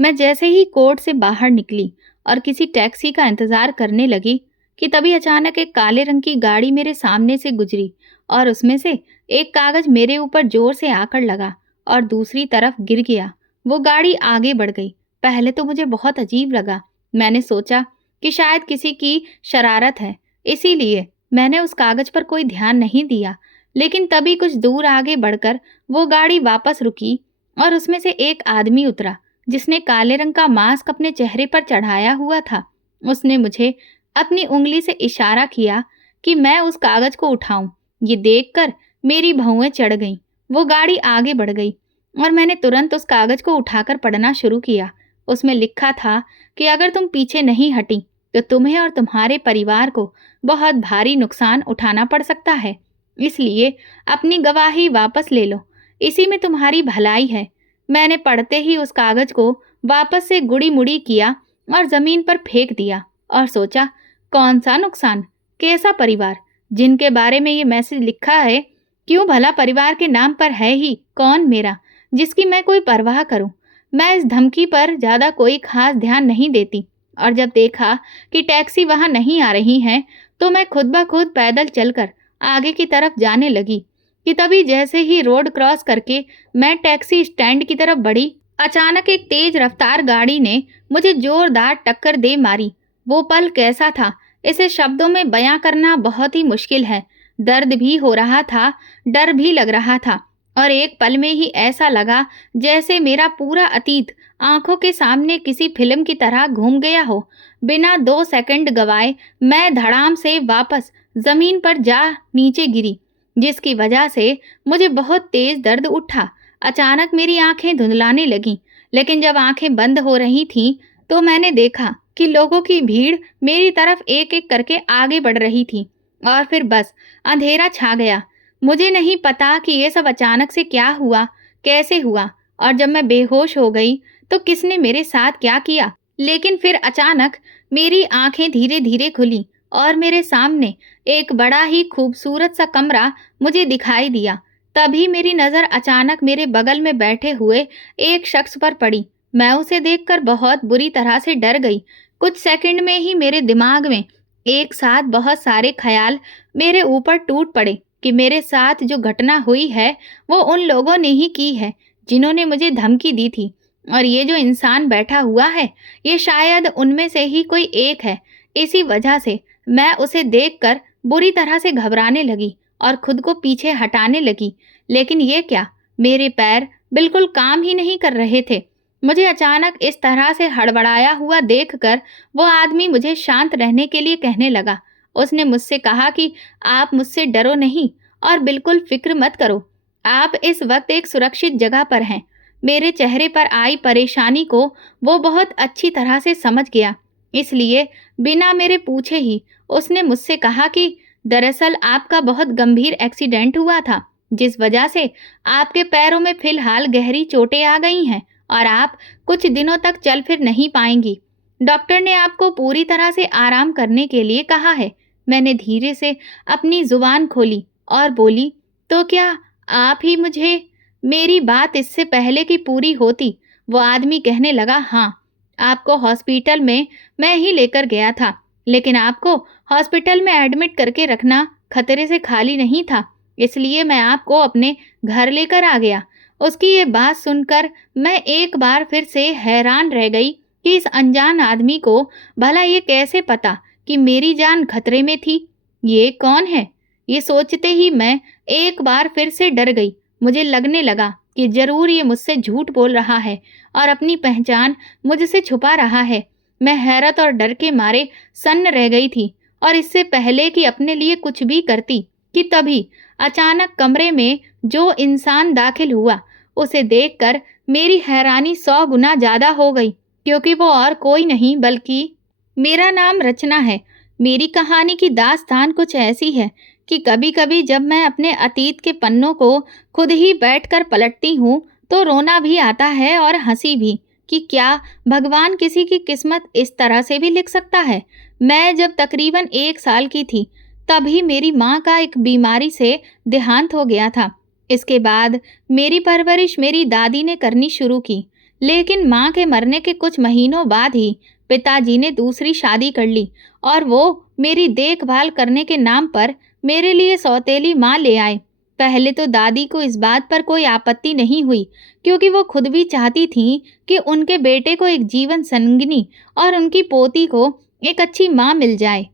मैं जैसे ही कोर्ट से बाहर निकली और किसी टैक्सी का इंतजार करने लगी कि तभी अचानक एक काले रंग की गाड़ी मेरे सामने से गुजरी और उसमें से एक कागज मेरे ऊपर जोर से आकर लगा और दूसरी तरफ गिर गया। वो गाड़ी आगे बढ़ गई। पहले तो मुझे बहुत अजीब लगा। मैंने सोचा कि शायद किसी की शरारत है, इसीलिए मैंने उस कागज पर कोई ध्यान नहीं दिया। लेकिन तभी कुछ दूर आगे बढ़कर वो गाड़ी वापस रुकी और उसमें से एक आदमी उतरा जिसने काले रंग का मास्क अपने चेहरे पर चढ़ाया हुआ था। उसने मुझे अपनी उंगली से इशारा किया कि मैं उस कागज को उठाऊं। ये देखकर मेरी भौंहें चढ़ गईं। वो गाड़ी आगे बढ़ गई और मैंने तुरंत उस कागज को उठाकर पढ़ना शुरू किया। उसमें लिखा था कि अगर तुम पीछे नहीं हटी तो तुम्हें और तुम्हारे परिवार को बहुत भारी नुकसान उठाना पड़ सकता है। इसलिए अपनी गवाही वापस ले लो, इसी में तुम्हारी भलाई है। मैंने पढ़ते ही उस कागज को वापस से गुड़ी मुड़ी किया और जमीन पर फेंक दिया और सोचा, कौन सा नुकसान, कैसा परिवार जिनके बारे में ये मैसेज लिखा है। क्यों भला परिवार के नाम पर है ही कौन मेरा, जिसकी मैं कोई परवाह करूं। मैं इस धमकी पर ज्यादा कोई खास ध्यान नहीं देती और जब देखा कि टैक्सी वहां नहीं आ रही है तो मैं खुद ब खुद पैदल चलकर आगे की तरफ जाने लगी कि तभी जैसे ही रोड क्रॉस करके मैं टैक्सी स्टैंड की तरफ बढ़ी, अचानक एक तेज रफ्तार गाड़ी ने मुझे जोरदार टक्कर दे मारी। वो पल कैसा था, इसे शब्दों में बयां करना बहुत ही मुश्किल है। दर्द भी हो रहा था, डर भी लग रहा था और एक पल में ही ऐसा लगा जैसे मेरा पूरा अतीत आंखों के सामने किसी फिल्म की तरह घूम गया हो। बिना 2 सेकंड गवाए मैं धड़ाम से वापस जमीन पर जा नीचे गिरी, जिसकी वजह से मुझे बहुत तेज दर्द उठा। अचानक मेरी आंखें धुंधलाने लगीं, लेकिन जब आंखें बंद हो रही थीं, तो मैंने देखा कि लोगों की भीड़ मेरी तरफ एक-एक करके आगे बढ़ रही थी और फिर बस अंधेरा छा गया। मुझे नहीं पता कि ये सब अचानक से क्या हुआ, कैसे हुआ और जब मैं बेहोश हो गई, तो किसने मेरे साथ क्या किया। लेकिन फिर अचानक मेरी आंखें धीरे-धीरे खुली और मेरे सामने एक बड़ा ही खूबसूरत सा कमरा मुझे दिखाई दिया। तभी मेरी नज़र अचानक मेरे बगल में बैठे हुए एक शख्स पर पड़ी। मैं उसे देखकर बहुत बुरी तरह से डर गई। कुछ सेकंड में ही मेरे दिमाग में एक साथ बहुत सारे ख्याल मेरे ऊपर टूट पड़े कि मेरे साथ जो घटना हुई है वो उन लोगों ने ही की है जिन्होंने मुझे धमकी दी थी और ये जो इंसान बैठा हुआ है ये शायद उनमें से ही कोई एक है। इसी वजह से मैं उसे देखकर बुरी तरह से घबराने लगी और खुद को पीछे हटाने लगी। लेकिन ये क्या, मेरे पैर बिल्कुल काम ही नहीं कर रहे थे। मुझे अचानक इस तरह से हड़बड़ाया हुआ देखकर वो आदमी मुझे शांत रहने के लिए कहने लगा। उसने मुझसे कहा कि आप मुझसे डरो नहीं और बिल्कुल फिक्र मत करो। आप इस वक्त एक सुरक्षित जगह पर हैं। मेरे चेहरे पर आई परेशानी को वो बहुत अच्छी तरह से समझ गया। इसलिए बिना मेरे पूछे ही उसने मुझसे कहा कि दरअसल आपका बहुत गंभीर एक्सीडेंट हुआ था, जिस वजह से आपके पैरों में फिलहाल गहरी चोटें आ गई हैं और आप कुछ दिनों तक चल फिर नहीं पाएंगी। डॉक्टर ने आपको पूरी तरह से आराम करने के लिए कहा है। मैंने धीरे से अपनी जुबान खोली और बोली, तो क्या आप ही मुझे। मेरी बात इससे पहले कि पूरी होती वो आदमी कहने लगा, हाँ, आपको हॉस्पिटल में मैं ही लेकर गया था, लेकिन आपको हॉस्पिटल में एडमिट करके रखना खतरे से खाली नहीं था, इसलिए मैं आपको अपने घर लेकर आ गया। उसकी ये बात सुनकर मैं एक बार फिर से हैरान रह गई कि इस अनजान आदमी को भला ये कैसे पता कि मेरी जान खतरे में थी। ये कौन है? ये सोचते ही मैं एक बार फिर से डर गई। मुझे लगने लगा कि जरूर ये मुझसे झूठ बोल रहा है और अपनी पहचान मुझसे छुपा रहा है। मैं हैरत और डर के मारे सन्न रह गई थी और इससे पहले कि अपने लिए कुछ भी करती कि तभी अचानक कमरे में जो इंसान दाखिल हुआ उसे देखकर मेरी हैरानी 100 गुना ज्यादा हो गई, क्योंकि वो और कोई नहीं बल्कि मेरा नाम रचना है। मेरी कहानी की दास्तान कुछ ऐसी है कि कभी-कभी जब मैं अपने अतीत के पन्नों को खुद ही बैठकर पलटती हूँ तो रोना भी आता है और हंसी भी कि क्या भगवान किसी की किस्मत इस तरह से भी लिख सकता है। मैं जब तकरीबन 1 साल की थी तभी मेरी माँ का एक बीमारी से देहांत हो गया था। इसके बाद मेरी परवरिश मेरी दादी ने करनी शुरू की, लेकिन माँ के मरने के कुछ महीनों बाद ही पिताजी ने दूसरी शादी कर ली और वो मेरी देखभाल करने के नाम पर मेरे लिए सौतेली माँ ले आए। पहले तो दादी को इस बात पर कोई आपत्ति नहीं हुई, क्योंकि वो खुद भी चाहती थीं कि उनके बेटे को एक जीवन संगिनी और उनकी पोती को एक अच्छी माँ मिल जाए।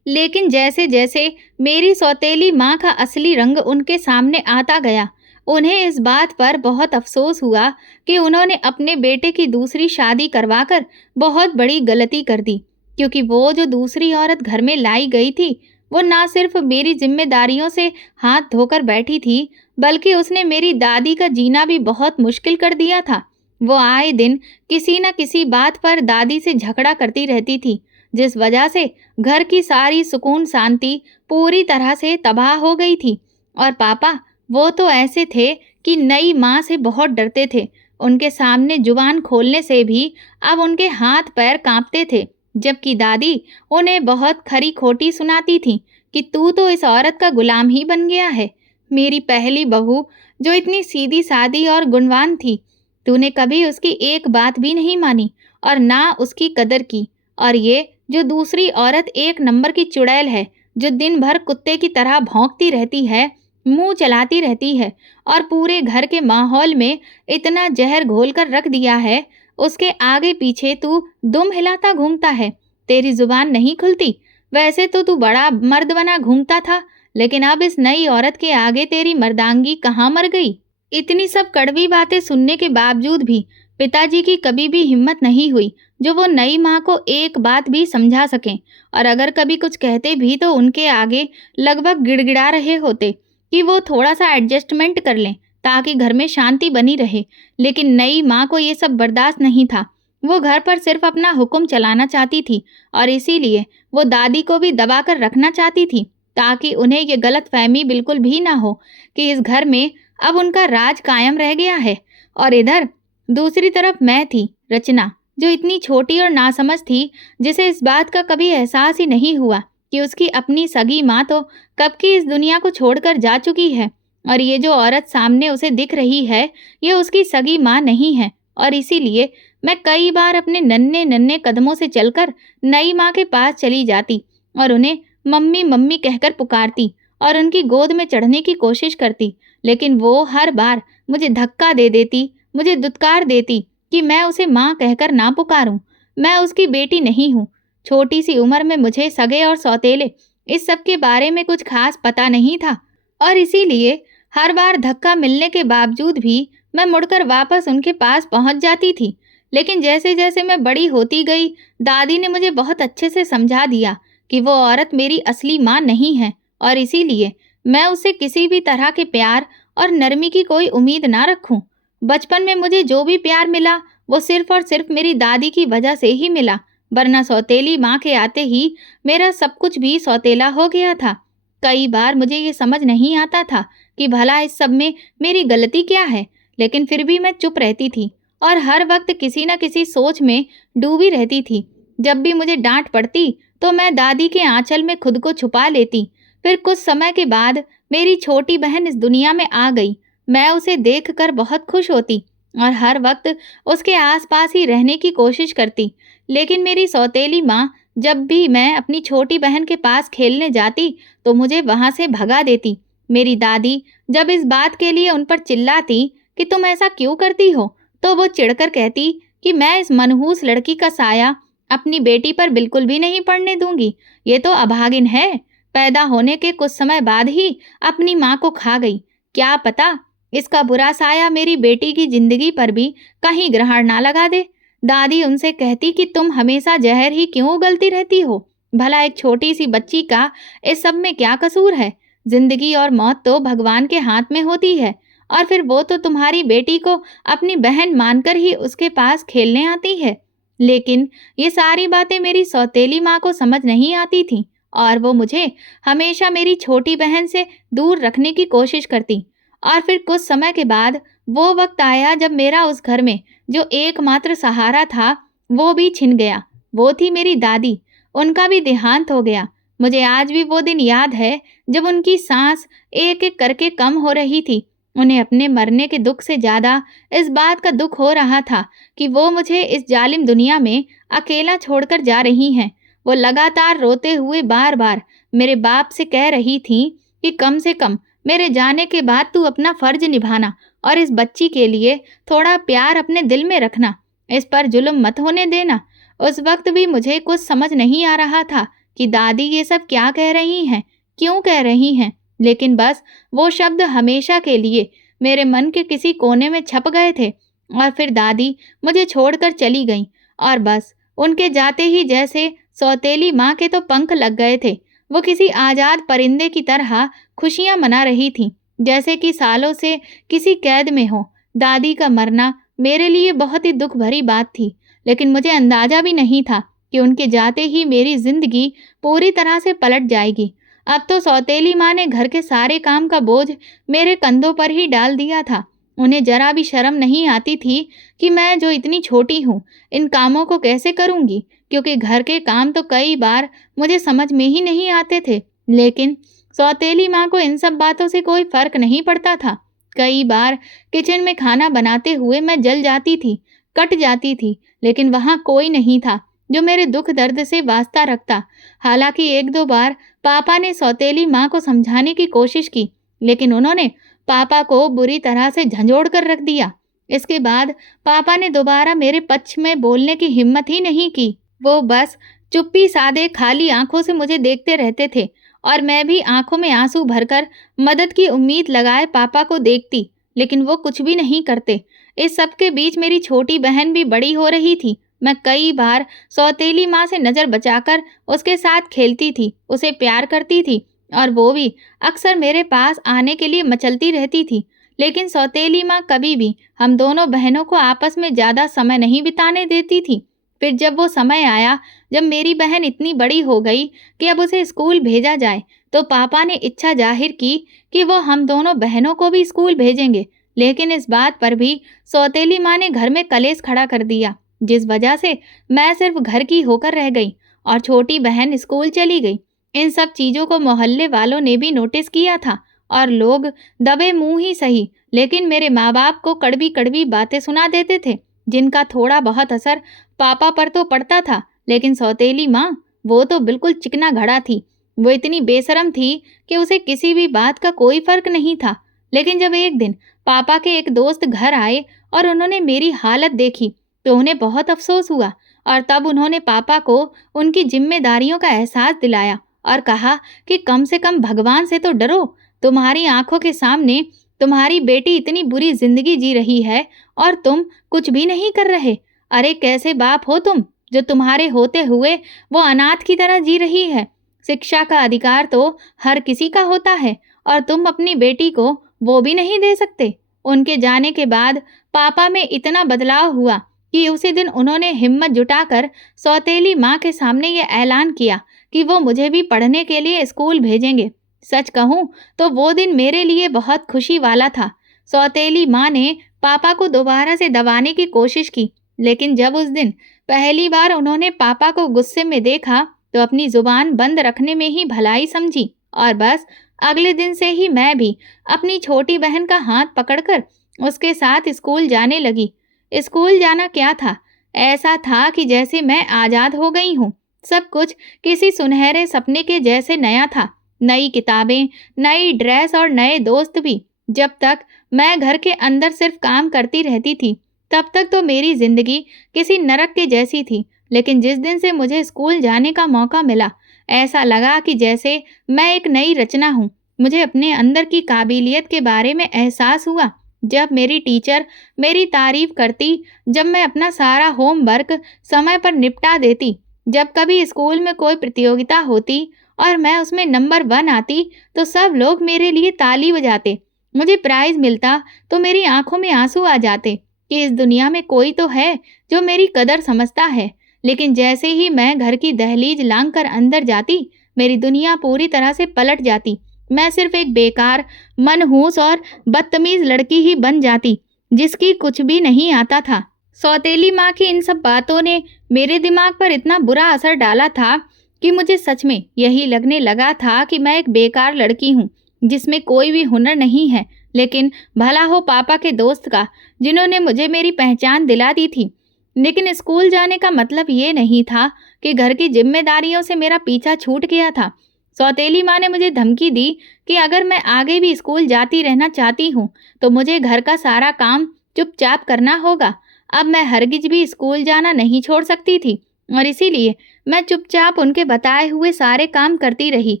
लेकिन जैसे-जैसे मेरी सौतेली माँ का असली रंग उनके सामने आता गया, उन्हें इस बात पर बहुत अफ़सोस हुआ कि उन्होंने अपने बेटे की दूसरी शादी करवाकर बहुत बड़ी गलती कर दी। क्योंकि वो जो दूसरी औरत घर में लाई गई थी, वो ना सिर्फ़ मेरी ज़िम्मेदारियों से हाथ धोकर बैठी थी, बल्कि उसने मेरी दादी का जीना भी बहुत मुश्किल कर दिया था। वो आए दिन किसी न किसी बात पर दादी से झगड़ा करती रहती थी, जिस वजह से घर की सारी सुकून शांति पूरी तरह से तबाह हो गई थी। और पापा, वो तो ऐसे थे कि नई माँ से बहुत डरते थे। उनके सामने जुबान खोलने से भी अब उनके हाथ पैर कांपते थे। जबकि दादी उन्हें बहुत खरी खोटी सुनाती थी कि तू तो इस औरत का गुलाम ही बन गया है। मेरी पहली बहू जो इतनी सीधी सादी और गुणवान थी, तूने कभी उसकी एक बात भी नहीं मानी और ना उसकी कदर की। और ये जो दूसरी औरत एक नंबर की चुड़ैल है, जो दिन भर कुत्ते की तरह भौंकती रहती है, मुंह चलाती रहती है और पूरे घर के माहौल में इतना जहर घोल कर रख दिया है, उसके आगे पीछे तू दुम हिलाता घूमता है। तेरी जुबान नहीं खुलती। वैसे तो तू बड़ा मर्द बना घूमता था, लेकिन अब इस नई औरत के आगे तेरी मर्दांगी कहाँ मर गई? इतनी सब कड़वी बातें सुनने के बावजूद भी पिताजी की कभी भी हिम्मत नहीं हुई जो वो नई माँ को एक बात भी समझा सकें। और अगर कभी कुछ कहते भी तो उनके आगे लगभग गिड़गिड़ा रहे होते कि वो थोड़ा सा एडजस्टमेंट कर लें ताकि घर में शांति बनी रहे। लेकिन नई माँ को ये सब बर्दाश्त नहीं था। वो घर पर सिर्फ अपना हुक्म चलाना चाहती थी और इसीलिए वो दादी को भी दबा कर रखना चाहती थी, ताकि उन्हें ये गलत फहमी बिल्कुल भी ना हो कि इस घर में अब उनका राज कायम रह गया है। और इधर दूसरी तरफ मैं थी, रचना, जो इतनी छोटी और नासमझ थी, जिसे इस बात का कभी एहसास ही नहीं हुआ कि उसकी अपनी सगी माँ तो कब की इस दुनिया को छोड़कर जा चुकी है और ये जो औरत सामने उसे दिख रही है, ये उसकी सगी माँ नहीं है। और इसीलिए मैं कई बार अपने नन्हे नन्हे कदमों से चलकर नई माँ के पास चली जाती और उन्हें मम्मी मम्मी कहकर पुकारती और उनकी गोद में चढ़ने की कोशिश करती। लेकिन वो हर बार मुझे धक्का दे देती, मुझे दुत्कार देती कि मैं उसे माँ कहकर ना पुकारूं। मैं उसकी बेटी नहीं हूँ। छोटी सी उम्र में मुझे सगे और सौतेले इस सब के बारे में कुछ खास पता नहीं था और इसीलिए हर बार धक्का मिलने के बावजूद भी मैं मुड़कर वापस उनके पास पहुंच जाती थी। लेकिन जैसे जैसे मैं बड़ी होती गई, दादी ने मुझे बहुत अच्छे से समझा दिया कि वो औरत मेरी असली माँ नहीं है और इसीलिए मैं उससे किसी भी तरह के प्यार और नरमी की कोई उम्मीद ना रखूं। बचपन में मुझे जो भी प्यार मिला वो सिर्फ और सिर्फ मेरी दादी की वजह से ही मिला, वरना सौतेली माँ के आते ही मेरा सब कुछ भी सौतेला हो गया था। कई बार मुझे ये समझ नहीं आता था कि भला इस सब में मेरी गलती क्या है, लेकिन फिर भी मैं चुप रहती थी और हर वक्त किसी न किसी सोच में डूबी रहती थी। जब भी मुझे डांट पड़ती तो मैं दादी के आंचल में खुद को छुपा लेती। फिर कुछ समय के बाद मेरी छोटी बहन इस दुनिया में आ गई। मैं उसे देखकर बहुत खुश होती और हर वक्त उसके आसपास ही रहने की कोशिश करती। लेकिन मेरी सौतेली माँ जब भी मैं अपनी छोटी बहन के पास खेलने जाती तो मुझे वहां से भगा देती। मेरी दादी जब इस बात के लिए उन पर चिल्लाती कि तुम ऐसा क्यों करती हो, तो वो चिढ़कर कहती कि मैं इस मनहूस लड़की का साया अपनी बेटी पर बिल्कुल भी नहीं पड़ने दूंगी। ये तो अभागिन है, पैदा होने के कुछ समय बाद ही अपनी माँ को खा गई। क्या पता इसका बुरा साया मेरी बेटी की जिंदगी पर भी कहीं ग्रहण ना लगा दे। दादी उनसे कहती कि तुम हमेशा जहर ही क्यों उगलती रहती हो। भला एक छोटी सी बच्ची का इस सब में क्या कसूर है। जिंदगी और मौत तो भगवान के हाथ में होती है और फिर वो तो तुम्हारी बेटी को अपनी बहन मानकर ही उसके पास खेलने आती है। लेकिन ये सारी बातें मेरी सौतेली माँ को समझ नहीं आती थीं और वो मुझे हमेशा मेरी छोटी बहन से दूर रखने की कोशिश करती। और फिर कुछ समय के बाद वो वक्त आया जब मेरा उस घर में जो एकमात्र सहारा था वो भी छिन गया। वो थी मेरी दादी। उनका भी देहांत हो गया। मुझे आज भी वो दिन याद है जब उनकी सांस एक एक करके कम हो रही थी उन्हें अपने मरने के दुख से ज़्यादा इस बात का दुख हो रहा था कि वो मुझे इस जालिम दुनिया में अकेला छोड़कर जा रही हैं। वो लगातार रोते हुए बार-बार मेरे बाप से कह रही थीं कि कम से कम मेरे जाने के बाद तू अपना फ़र्ज़ निभाना और इस बच्ची के लिए थोड़ा प्यार अपने दिल में रखना, इस पर जुल्म मत होने देना। उस वक़्त भी मुझे कुछ समझ नहीं आ रहा था कि दादी ये सब क्या कह रही हैं, क्यों कह रही हैं? लेकिन बस वो शब्द हमेशा के लिए मेरे मन के किसी कोने में छप गए थे और फिर दादी मुझे छोड़कर चली गईं और बस उनके जाते ही जैसे सौतेली माँ के तो पंख लग गए थे। वो किसी आज़ाद परिंदे की तरह खुशियाँ मना रही थीं, जैसे कि सालों से किसी कैद में हो। दादी का मरना मेरे लिए बहुत ही दुख भरी बात थी, लेकिन मुझे अंदाज़ा भी नहीं था कि उनके जाते ही मेरी ज़िंदगी पूरी तरह से पलट जाएगी। अब तो सौतेली माँ ने घर के सारे काम का बोझ मेरे कंधों पर ही डाल दिया था। उन्हें ज़रा भी शर्म नहीं आती थी कि मैं जो इतनी छोटी हूँ, इन कामों को कैसे करूँगी, क्योंकि घर के काम तो कई बार मुझे समझ में ही नहीं आते थे। लेकिन सौतेली माँ को इन सब बातों से कोई फ़र्क नहीं पड़ता था। कई बार किचन में खाना बनाते हुए मैं जल जाती थी, कट जाती थी, लेकिन वहाँ कोई नहीं था जो मेरे दुख दर्द से वास्ता रखता। हालाँकि 1-2 बार पापा ने सौतेली माँ को समझाने की कोशिश की, लेकिन उन्होंने पापा को बुरी तरह से झंझोड़ कर रख दिया। इसके बाद पापा ने दोबारा मेरे पक्ष में बोलने की हिम्मत ही नहीं की। वो बस चुप्पी साधे खाली आंखों से मुझे देखते रहते थे और मैं भी आंखों में आंसू भरकर मदद की उम्मीद लगाए पापा को देखती, लेकिन वो कुछ भी नहीं करते। इस सब के बीच मेरी छोटी बहन भी बड़ी हो रही थी। मैं कई बार सौतेली माँ से नज़र बचाकर उसके साथ खेलती थी, उसे प्यार करती थी और वो भी अक्सर मेरे पास आने के लिए मचलती रहती थी। लेकिन सौतेली माँ कभी भी हम दोनों बहनों को आपस में ज़्यादा समय नहीं बिताने देती थी। फिर जब वो समय आया, जब मेरी बहन इतनी बड़ी हो गई कि अब उसे स्कूल भेजा जाए, तो पापा ने इच्छा जाहिर की कि वो हम दोनों बहनों को भी स्कूल भेजेंगे। लेकिन इस बात पर भी सौतेली माँ ने घर में कलेश खड़ा कर दिया, जिस वजह से मैं सिर्फ घर की होकर रह गई और छोटी बहन स्कूल चली गई। इन सब चीज़ों को मोहल्ले वालों ने भी नोटिस किया था और लोग दबे मुंह ही सही, लेकिन मेरे माँ बाप को कड़वी कड़वी बातें सुना देते थे, जिनका थोड़ा बहुत असर पापा पर तो पड़ता था। लेकिन सौतेली माँ, वो तो बिल्कुल चिकना घड़ा थी। वो इतनी बेशरम थी कि उसे किसी भी बात का कोई फर्क नहीं था। लेकिन जब एक दिन पापा के एक दोस्त घर आए और उन्होंने मेरी हालत देखी, तो उन्हें बहुत अफसोस हुआ और तब उन्होंने पापा को उनकी जिम्मेदारियों का एहसास दिलाया और कहा कि कम से कम भगवान से तो डरो। तुम्हारी आंखों के सामने तुम्हारी बेटी इतनी बुरी जिंदगी जी रही है और तुम कुछ भी नहीं कर रहे। अरे कैसे बाप हो तुम, जो तुम्हारे होते हुए वो अनाथ की तरह जी रही है। शिक्षा का अधिकार तो हर किसी का होता है और तुम अपनी बेटी को वो भी नहीं दे सकते। उनके जाने के बाद पापा में इतना बदलाव हुआ कि उसी दिन उन्होंने हिम्मत जुटाकर सौतेली माँ के सामने ये ऐलान किया कि वो मुझे भी पढ़ने के लिए स्कूल भेजेंगे। सच कहूँ तो वो दिन मेरे लिए बहुत खुशी वाला था। सौतेली माँ ने पापा को दोबारा से दबाने की कोशिश की, लेकिन जब उस दिन पहली बार उन्होंने पापा को गुस्से में देखा, तो अपनी जुबान बंद रखने में ही भलाई समझी और बस अगले दिन से ही मैं भी अपनी छोटी बहन का हाथ पकड़कर उसके साथ स्कूल जाने लगी। स्कूल जाना क्या था? ऐसा था कि जैसे मैं आज़ाद हो गई हूँ। सब कुछ किसी सुनहरे सपने के जैसे नया था। नई किताबें, नई ड्रेस और नए दोस्त भी। जब तक मैं घर के अंदर सिर्फ काम करती रहती थी, तब तक तो मेरी ज़िंदगी किसी नरक के जैसी थी। लेकिन जिस दिन से मुझे स्कूल जाने का मौका मिला, ऐसा लगा कि जैसे मैं एक नई रचना हूँ। मुझे अपने अंदर की काबिलियत के बारे में एहसास हुआ जब मेरी टीचर मेरी तारीफ करती, जब मैं अपना सारा होमवर्क समय पर निपटा देती, जब कभी स्कूल में कोई प्रतियोगिता होती और मैं उसमें नंबर 1 आती, तो सब लोग मेरे लिए ताली बजाते। मुझे प्राइज़ मिलता तो मेरी आंखों में आंसू आ जाते कि इस दुनिया में कोई तो है जो मेरी कदर समझता है। लेकिन जैसे ही मैं घर की दहलीज लांघकर अंदर जाती, मेरी दुनिया पूरी तरह से पलट जाती। मैं सिर्फ एक बेकार, मनहूस और बदतमीज लड़की ही बन जाती, जिसकी कुछ भी नहीं आता था। सौतेली माँ की इन सब बातों ने मेरे दिमाग पर इतना बुरा असर डाला था कि मुझे सच में यही लगने लगा था कि मैं एक बेकार लड़की हूँ, जिसमें कोई भी हुनर नहीं है, लेकिन भला हो पापा के दोस्त का, जिन्होंने मुझे मेरी पहचान दिला दी थी। लेकिन स्कूल जाने का मतलब ये नहीं था कि घर की जिम्मेदारियों से मेरा पीछा छूट गया था। सौतेली माँ ने मुझे धमकी दी कि अगर मैं आगे भी स्कूल जाती रहना चाहती हूँ, तो मुझे घर का सारा काम चुपचाप करना होगा। अब मैं हरगिज भी स्कूल जाना नहीं छोड़ सकती थी और इसीलिए मैं चुपचाप उनके बताए हुए सारे काम करती रही।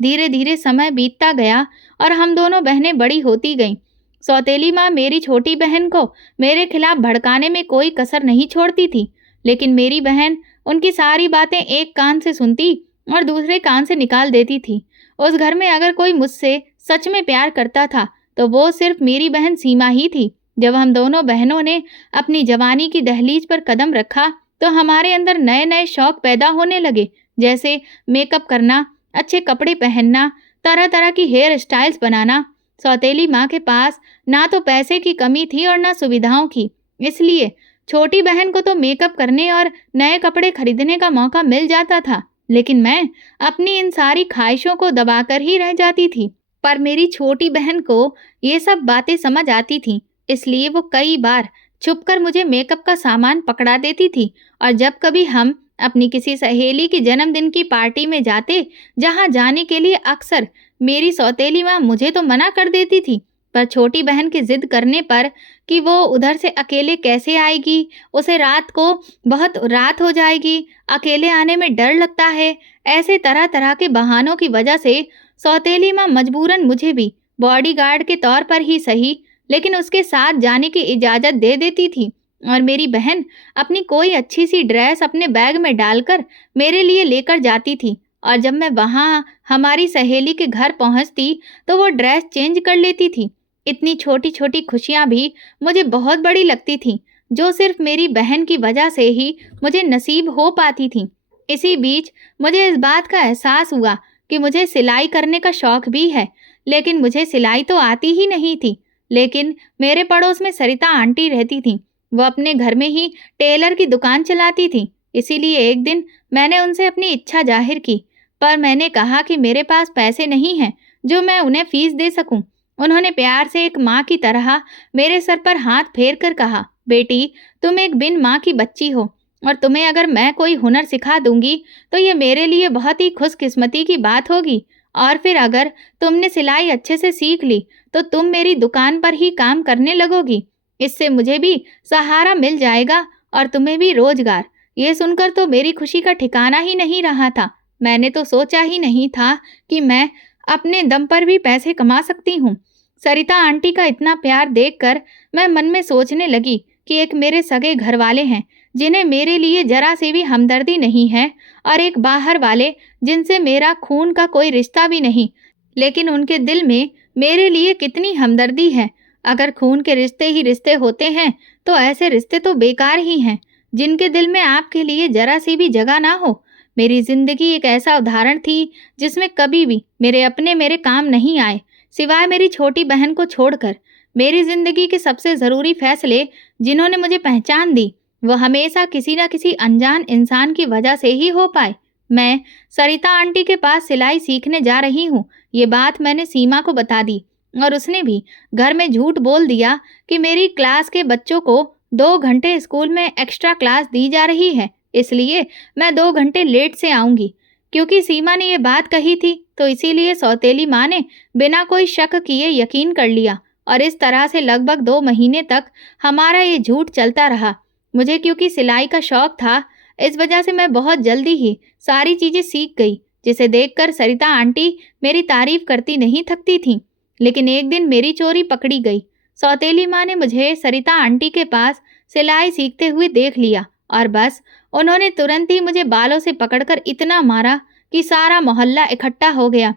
धीरे धीरे समय बीतता गया और हम दोनों बहनें बड़ी होती गईं। सौतेली माँ मेरी छोटी बहन को मेरे खिलाफ भड़काने में कोई कसर नहीं छोड़ती थी, लेकिन मेरी बहन उनकी सारी बातें एक कान से सुनती और दूसरे कान से निकाल देती थी। उस घर में अगर कोई मुझसे सच में प्यार करता था, तो वो सिर्फ मेरी बहन सीमा ही थी। जब हम दोनों बहनों ने अपनी जवानी की दहलीज पर कदम रखा, तो हमारे अंदर नए नए शौक पैदा होने लगे, जैसे मेकअप करना, अच्छे कपड़े पहनना, तरह तरह की हेयर स्टाइल्स बनाना। सौतेली माँ के पास ना तो पैसे की कमी थी और ना सुविधाओं की, इसलिए छोटी बहन को तो मेकअप करने और नए कपड़े खरीदने का मौका मिल जाता था, लेकिन मैं अपनी इन सारी ख्वाहिशों को दबाकर ही रह जाती थी। पर मेरी छोटी बहन को ये सब बातें समझ आती थीं, इसलिए वो कई बार छुपकर मुझे मेकअप का सामान पकड़ा देती थी। और जब कभी हम अपनी किसी सहेली की जन्मदिन की पार्टी में जाते, जहाँ जाने के लिए अक्सर मेरी सौतेली माँ मुझे तो मना कर देती थी, पर छोटी बहन की जिद करने पर कि वो उधर से अकेले कैसे आएगी, उसे रात को बहुत रात हो जाएगी, अकेले आने में डर लगता है, ऐसे तरह तरह के बहानों की वजह से सौतेली माँ मजबूरन मुझे भी बॉडीगार्ड के तौर पर ही सही, लेकिन उसके साथ जाने की इजाज़त दे देती थी। और मेरी बहन अपनी कोई अच्छी सी ड्रेस अपने बैग में डालकर मेरे लिए लेकर जाती थी, और जब मैं वहाँ हमारी सहेली के घर पहुँचती, तो वो ड्रेस चेंज कर लेती थी। इतनी छोटी छोटी खुशियाँ भी मुझे बहुत बड़ी लगती थीं, जो सिर्फ मेरी बहन की वजह से ही मुझे नसीब हो पाती थीं। इसी बीच मुझे इस बात का एहसास हुआ कि मुझे सिलाई करने का शौक भी है, लेकिन मुझे सिलाई तो आती ही नहीं थी। लेकिन मेरे पड़ोस में सरिता आंटी रहती थीं। वो अपने घर में ही टेलर की दुकान चलाती थीं। इसीलिए एक दिन मैंने उनसे अपनी इच्छा जाहिर की, पर मैंने कहा कि मेरे पास पैसे नहीं हैं जो मैं उन्हें फीस दे सकूं। उन्होंने प्यार से एक माँ की तरह मेरे सर पर हाथ फेर कर कहा, बेटी, तुम एक बिन माँ की बच्ची हो, और तुम्हें अगर मैं कोई हुनर सिखा दूंगी, तो ये मेरे लिए बहुत ही खुशकिस्मती की बात होगी। और फिर अगर तुमने सिलाई अच्छे से सीख ली, तो तुम मेरी दुकान पर ही काम करने लगोगी। इससे मुझे भी सहारा मिल जाएगा और तुम्हें भी रोजगार। ये सुनकर तो मेरी खुशी का ठिकाना ही नहीं रहा था। मैंने तो सोचा ही नहीं था कि मैं अपने दम पर भी पैसे कमा सकती हूँ। सरिता आंटी का इतना प्यार देखकर मैं मन में सोचने लगी कि एक मेरे सगे घर वाले हैं, जिन्हें मेरे लिए जरा सी भी हमदर्दी नहीं है, और एक बाहर वाले, जिनसे मेरा खून का कोई रिश्ता भी नहीं, लेकिन उनके दिल में मेरे लिए कितनी हमदर्दी है। अगर खून के रिश्ते ही रिश्ते होते हैं, तो ऐसे रिश्ते तो बेकार ही हैं, जिनके दिल में आपके लिए जरा सी भी जगह ना हो। मेरी जिंदगी एक ऐसा उदाहरण थी, जिसमें कभी भी मेरे अपने मेरे काम नहीं आए, सिवाय मेरी छोटी बहन को छोड़कर। मेरी जिंदगी के सबसे ज़रूरी फैसले जिन्होंने मुझे पहचान दी, वो हमेशा किसी न किसी अनजान इंसान की वजह से ही हो पाए। मैं सरिता आंटी के पास सिलाई सीखने जा रही हूँ, ये बात मैंने सीमा को बता दी, और उसने भी घर में झूठ बोल दिया कि मेरी क्लास के बच्चों को 2 घंटे स्कूल में एक्स्ट्रा क्लास दी जा रही है, इसलिए मैं 2 घंटे लेट से आऊँगी। क्योंकि सीमा ने ये बात कही थी, तो इसीलिए सौतेली माँ ने बिना कोई शक किए यकीन कर लिया, और इस तरह से लगभग 2 महीने तक हमारा ये झूठ चलता रहा। मुझे क्योंकि सिलाई का शौक था, इस वजह से मैं बहुत जल्दी ही सारी चीज़ें सीख गई, जिसे देखकर सरिता आंटी मेरी तारीफ करती नहीं थकती थीं। लेकिन एक दिन मेरी चोरी पकड़ी गई। सौतेली माँ ने मुझे सरिता आंटी के पास सिलाई सीखते हुए देख लिया, और बस उन्होंने तुरंत ही मुझे बालों से पकड़कर इतना मारा कि सारा मोहल्ला इकट्ठा हो गया।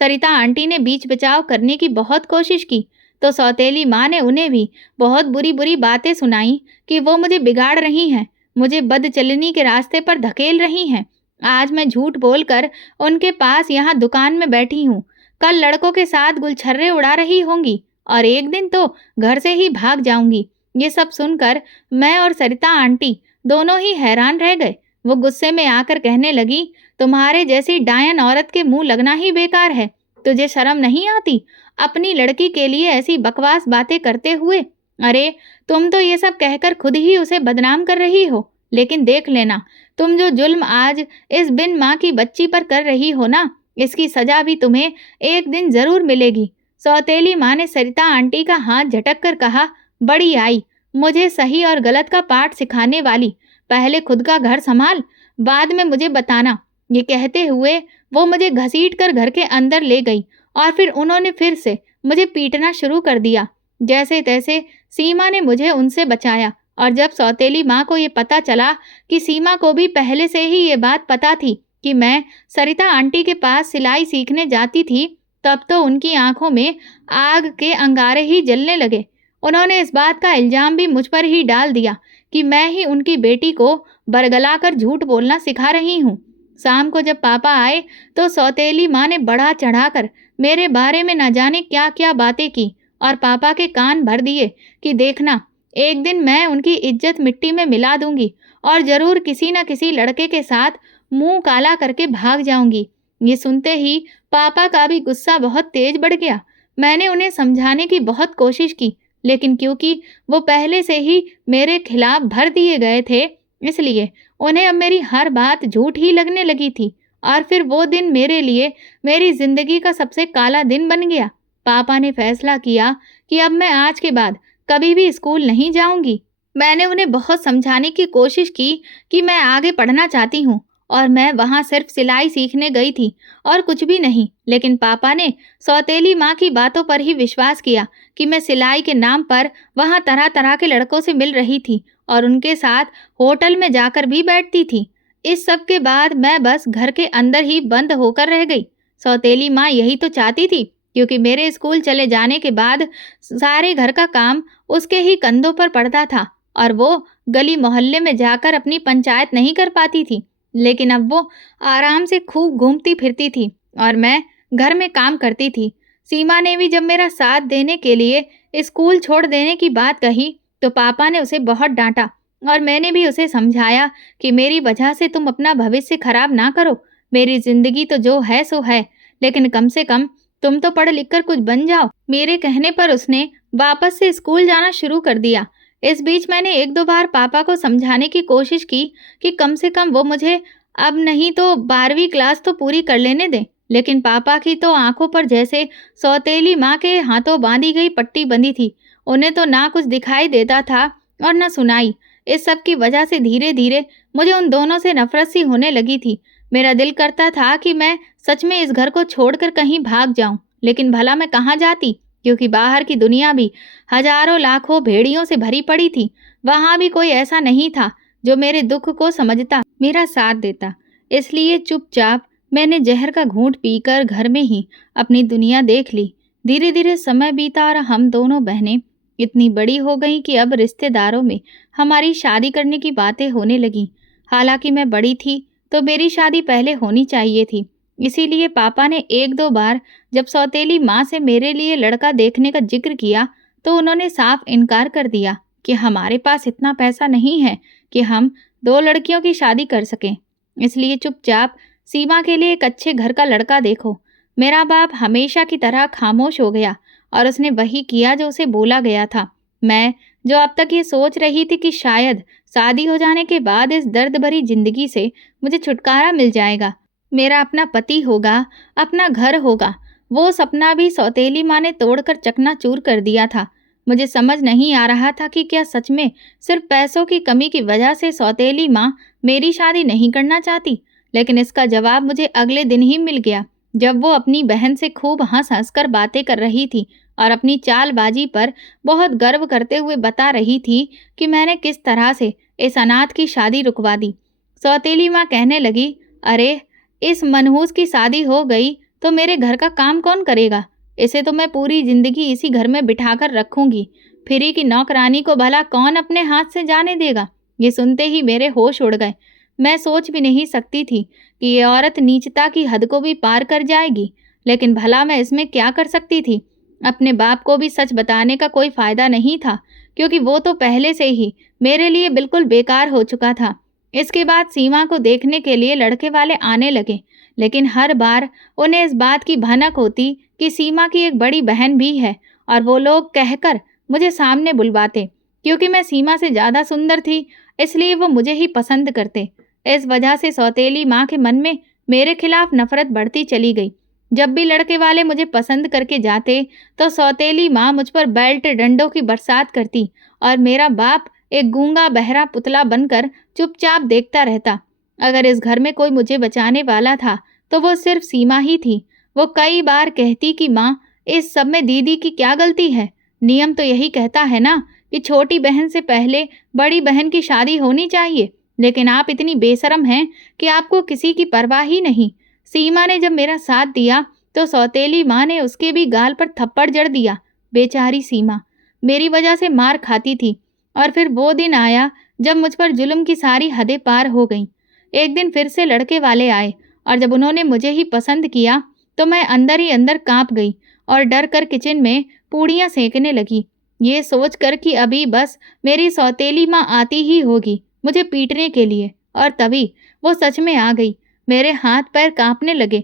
सरिता आंटी ने बीच बचाव करने की बहुत कोशिश की, तो सौतेली माँ ने उन्हें भी बहुत बुरी बुरी बातें सुनाई कि वो मुझे बिगाड़ रही हैं, मुझे बदचलनी के रास्ते पर धकेल रही हैं। आज मैं झूठ बोलकर उनके पास यहाँ दुकान में बैठी हूँ, कल लड़कों के साथ गुलछर्रे उड़ा रही होंगी, और एक दिन तो घर से ही भाग जाऊंगी। ये सब सुनकर मैं और सरिता आंटी दोनों ही हैरान रह गए। वो गुस्से में आकर कहने लगी, तुम्हारे जैसी डायन औरत के मुंह लगना ही बेकार है। तुझे शर्म नहीं आती? अपनी लड़की के लिए ऐसी बकवास बातें करते हुए। अरे, तुम तो ये सब कहकर खुद ही उसे बदनाम कर रही हो। लेकिन देख लेना, तुम जो जुल्म आज इस बिन माँ की बच्ची पर कर रही हो ना, इसकी सजा भी तुम्हें एक दिन ज़रूर मिलेगी। सौतेली माँ ने सरिता आंटी का हाथ झटक कर कहा, बड़ी आई, मुझे सही और गलत का पाठ सिखाने वाली। पहले खुद का घर संभाल, बाद में मुझे बताना। ये कहते हुए वो मुझे घसीट कर घर के अंदर ले गई और फिर उन्होंने फिर से मुझे पीटना शुरू कर दिया। जैसे तैसे सीमा ने मुझे उनसे बचाया और जब सौतेली माँ को ये पता चला कि सीमा को भी पहले से ही ये बात पता थी कि मैं सरिता आंटी के पास सिलाई सीखने जाती थी, तब तो उनकी आंखों में आग के अंगारे ही जलने लगे। उन्होंने इस बात का इल्जाम भी मुझ पर ही डाल दिया कि मैं ही उनकी बेटी को बरगलाकर झूठ बोलना सिखा रही हूँ। शाम को जब पापा आए तो सौतेली माँ ने बढ़ा चढ़ाकर मेरे बारे में न जाने क्या क्या बातें की और पापा के कान भर दिए कि देखना, एक दिन मैं उनकी इज्जत मिट्टी में मिला दूंगी और जरूर किसी न किसी लड़के के साथ मुंह काला करके भाग जाऊंगी। ये सुनते ही पापा का भी गुस्सा बहुत तेज बढ़ गया। मैंने उन्हें समझाने की बहुत कोशिश की, लेकिन क्योंकि वो पहले से ही मेरे खिलाफ भर दिए गए थे, इसलिए उन्हें अब मेरी हर बात झूठ ही लगने लगी थी। और फिर वो दिन मेरे लिए मेरी जिंदगी का सबसे काला दिन बन गया। पापा ने फैसला किया कि अब मैं आज के बाद कभी भी स्कूल नहीं जाऊंगी। मैंने उन्हें बहुत समझाने की कोशिश की कि मैं आगे पढ़ना चाहती हूँ और मैं वहाँ सिर्फ सिलाई सीखने गई थी और कुछ भी नहीं। लेकिन पापा ने सौतेली माँ की बातों पर ही विश्वास किया कि मैं सिलाई के नाम पर वहाँ तरह तरह के लड़कों से मिल रही थी और उनके साथ होटल में जाकर भी बैठती थी। इस सब के बाद मैं बस घर के अंदर ही बंद होकर रह गई। सौतेली माँ यही तो चाहती थी, क्योंकि मेरे स्कूल चले जाने के बाद सारे घर का काम उसके ही कंधों पर पड़ता था और वो गली मोहल्ले में जाकर अपनी पंचायत नहीं कर पाती थी। लेकिन अब वो आराम से खूब घूमती फिरती थी और मैं घर में काम करती थी। सीमा ने भी जब मेरा साथ देने के लिए स्कूल छोड़ देने की बात कही तो पापा ने उसे बहुत डांटा और मैंने भी उसे समझाया कि मेरी वजह से तुम अपना भविष्य खराब ना करो। मेरी जिंदगी तो जो है सो है, लेकिन कम से कम तुम तो पढ़ लिख कर कुछ बन जाओ। मेरे कहने पर उसने वापस से स्कूल जाना शुरू कर दिया। इस बीच मैंने एक दो बार पापा को समझाने की कोशिश की कि कम से कम वो मुझे अब नहीं तो 12वीं क्लास तो पूरी कर लेने दें, लेकिन पापा की तो आंखों पर जैसे सौतेली माँ के हाथों बांधी गई पट्टी बंधी थी। उन्हें तो ना कुछ दिखाई देता था और न सुनाई। इस सब की वजह से धीरे धीरे मुझे उन दोनों से नफरत सी होने लगी थी। मेरा दिल करता था कि मैं सच में इस घर को छोड़कर कहीं भाग जाऊं, लेकिन भला मैं कहाँ जाती, क्योंकि बाहर की दुनिया भी हजारों लाखों भेड़ियों से भरी पड़ी थी। वहां भी कोई ऐसा नहीं था जो मेरे दुख को समझता, मेरा साथ देता। इसलिए चुपचाप मैंने जहर का घूंट पीकर घर में ही अपनी दुनिया देख ली। धीरे धीरे समय बीता और हम दोनों बहनें इतनी बड़ी हो गईं कि अब रिश्तेदारों में हमारी शादी करने की बातें होने लगीं। हालांकि मैं बड़ी थी तो मेरी शादी पहले होनी चाहिए थी। इसीलिए पापा ने एक दो बार जब सौतेली माँ से मेरे लिए लड़का देखने का जिक्र किया तो उन्होंने साफ इनकार कर दिया कि हमारे पास इतना पैसा नहीं है कि हम 2 लड़कियों की शादी कर सकें। इसलिए चुपचाप सीमा के लिए एक अच्छे घर का लड़का देखो। मेरा बाप हमेशा की तरह खामोश हो गया और उसने वही किया जो उसे बोला गया था। मैं जो अब तक ये सोच रही थी कि शायद शादी हो जाने के बाद इस दर्द भरी जिंदगी से मुझे छुटकारा मिल जाएगा, मेरा अपना पति होगा, अपना घर होगा, वो सपना भी सौतेली माँ ने तोड़कर चकनाचूर कर दिया था। मुझे समझ नहीं आ रहा था कि क्या सच में सिर्फ पैसों की कमी की वजह से सौतेली माँ मेरी शादी नहीं करना चाहती। लेकिन इसका जवाब मुझे अगले दिन ही मिल गया, जब वो अपनी बहन से खूब हंस हंस कर बातें कर रही थी और अपनी चालबाजी पर बहुत गर्व करते हुए बता रही थी कि मैंने किस तरह से इस अनाथ की शादी रुकवा दी। सौतेली माँ कहने लगी, अरे, इस मनहूस की शादी हो गई तो मेरे घर का काम कौन करेगा? इसे तो मैं पूरी जिंदगी इसी घर में बिठाकर रखूंगी। फ्री की नौकरानी को भला कौन अपने हाथ से जाने देगा? ये सुनते ही मेरे होश उड़ गए। मैं सोच भी नहीं सकती थी कि ये औरत नीचता की हद को भी पार कर जाएगी, लेकिन भला मैं इसमें क्या कर सकती थी? अपने बाप को भी सच बताने का कोई फायदा नहीं था, क्योंकि वो तो पहले से ही मेरे लिए बिल्कुल बेकार हो चुका था। इसके बाद सीमा को देखने के लिए लड़के वाले आने लगे, लेकिन हर बार उन्हें इस बात की भनक होती कि सीमा की एक बड़ी बहन भी है, और वो लोग कहकर मुझे सामने बुलवाते। क्योंकि मैं सीमा से ज़्यादा सुंदर थी, इसलिए वो मुझे ही पसंद करते। इस वजह से सौतेली माँ के मन में मेरे खिलाफ नफरत बढ़ती चली गई। जब भी लड़के वाले मुझे पसंद करके जाते, तो सौतेली माँ मुझ पर बेल्ट डंडों की बरसात करती, और मेरा बाप एक गूंगा बहरा पुतला बनकर चुपचाप देखता रहता। अगर इस घर में कोई मुझे बचाने वाला था, तो वो सिर्फ सीमा ही थी। वो कई बार कहती कि माँ, इस सब में दीदी की क्या गलती है? नियम तो यही कहता है ना कि छोटी बहन से पहले बड़ी बहन की शादी होनी चाहिए। लेकिन आप इतनी बेशरम हैं कि आपको किसी की परवाह ही नहीं। सीमा ने जब मेरा साथ दिया, तो सौतेली माँ ने उसके भी गाल पर थप्पड़ जड़ दिया। बेचारी सीमा मेरी वजह से मार खाती थी। और फिर वो दिन आया जब मुझ पर जुल्म की सारी हदें पार हो गईं। एक दिन फिर से लड़के वाले आए, और जब उन्होंने मुझे ही पसंद किया, तो मैं अंदर ही अंदर कांप गई और डर कर किचन में पूड़ियाँ सेंकने लगी, ये सोच कर कि अभी बस मेरी सौतेली माँ आती ही होगी मुझे पीटने के लिए। और तभी वो सच में आ गई। मेरे हाथ पैर कांपने लगे।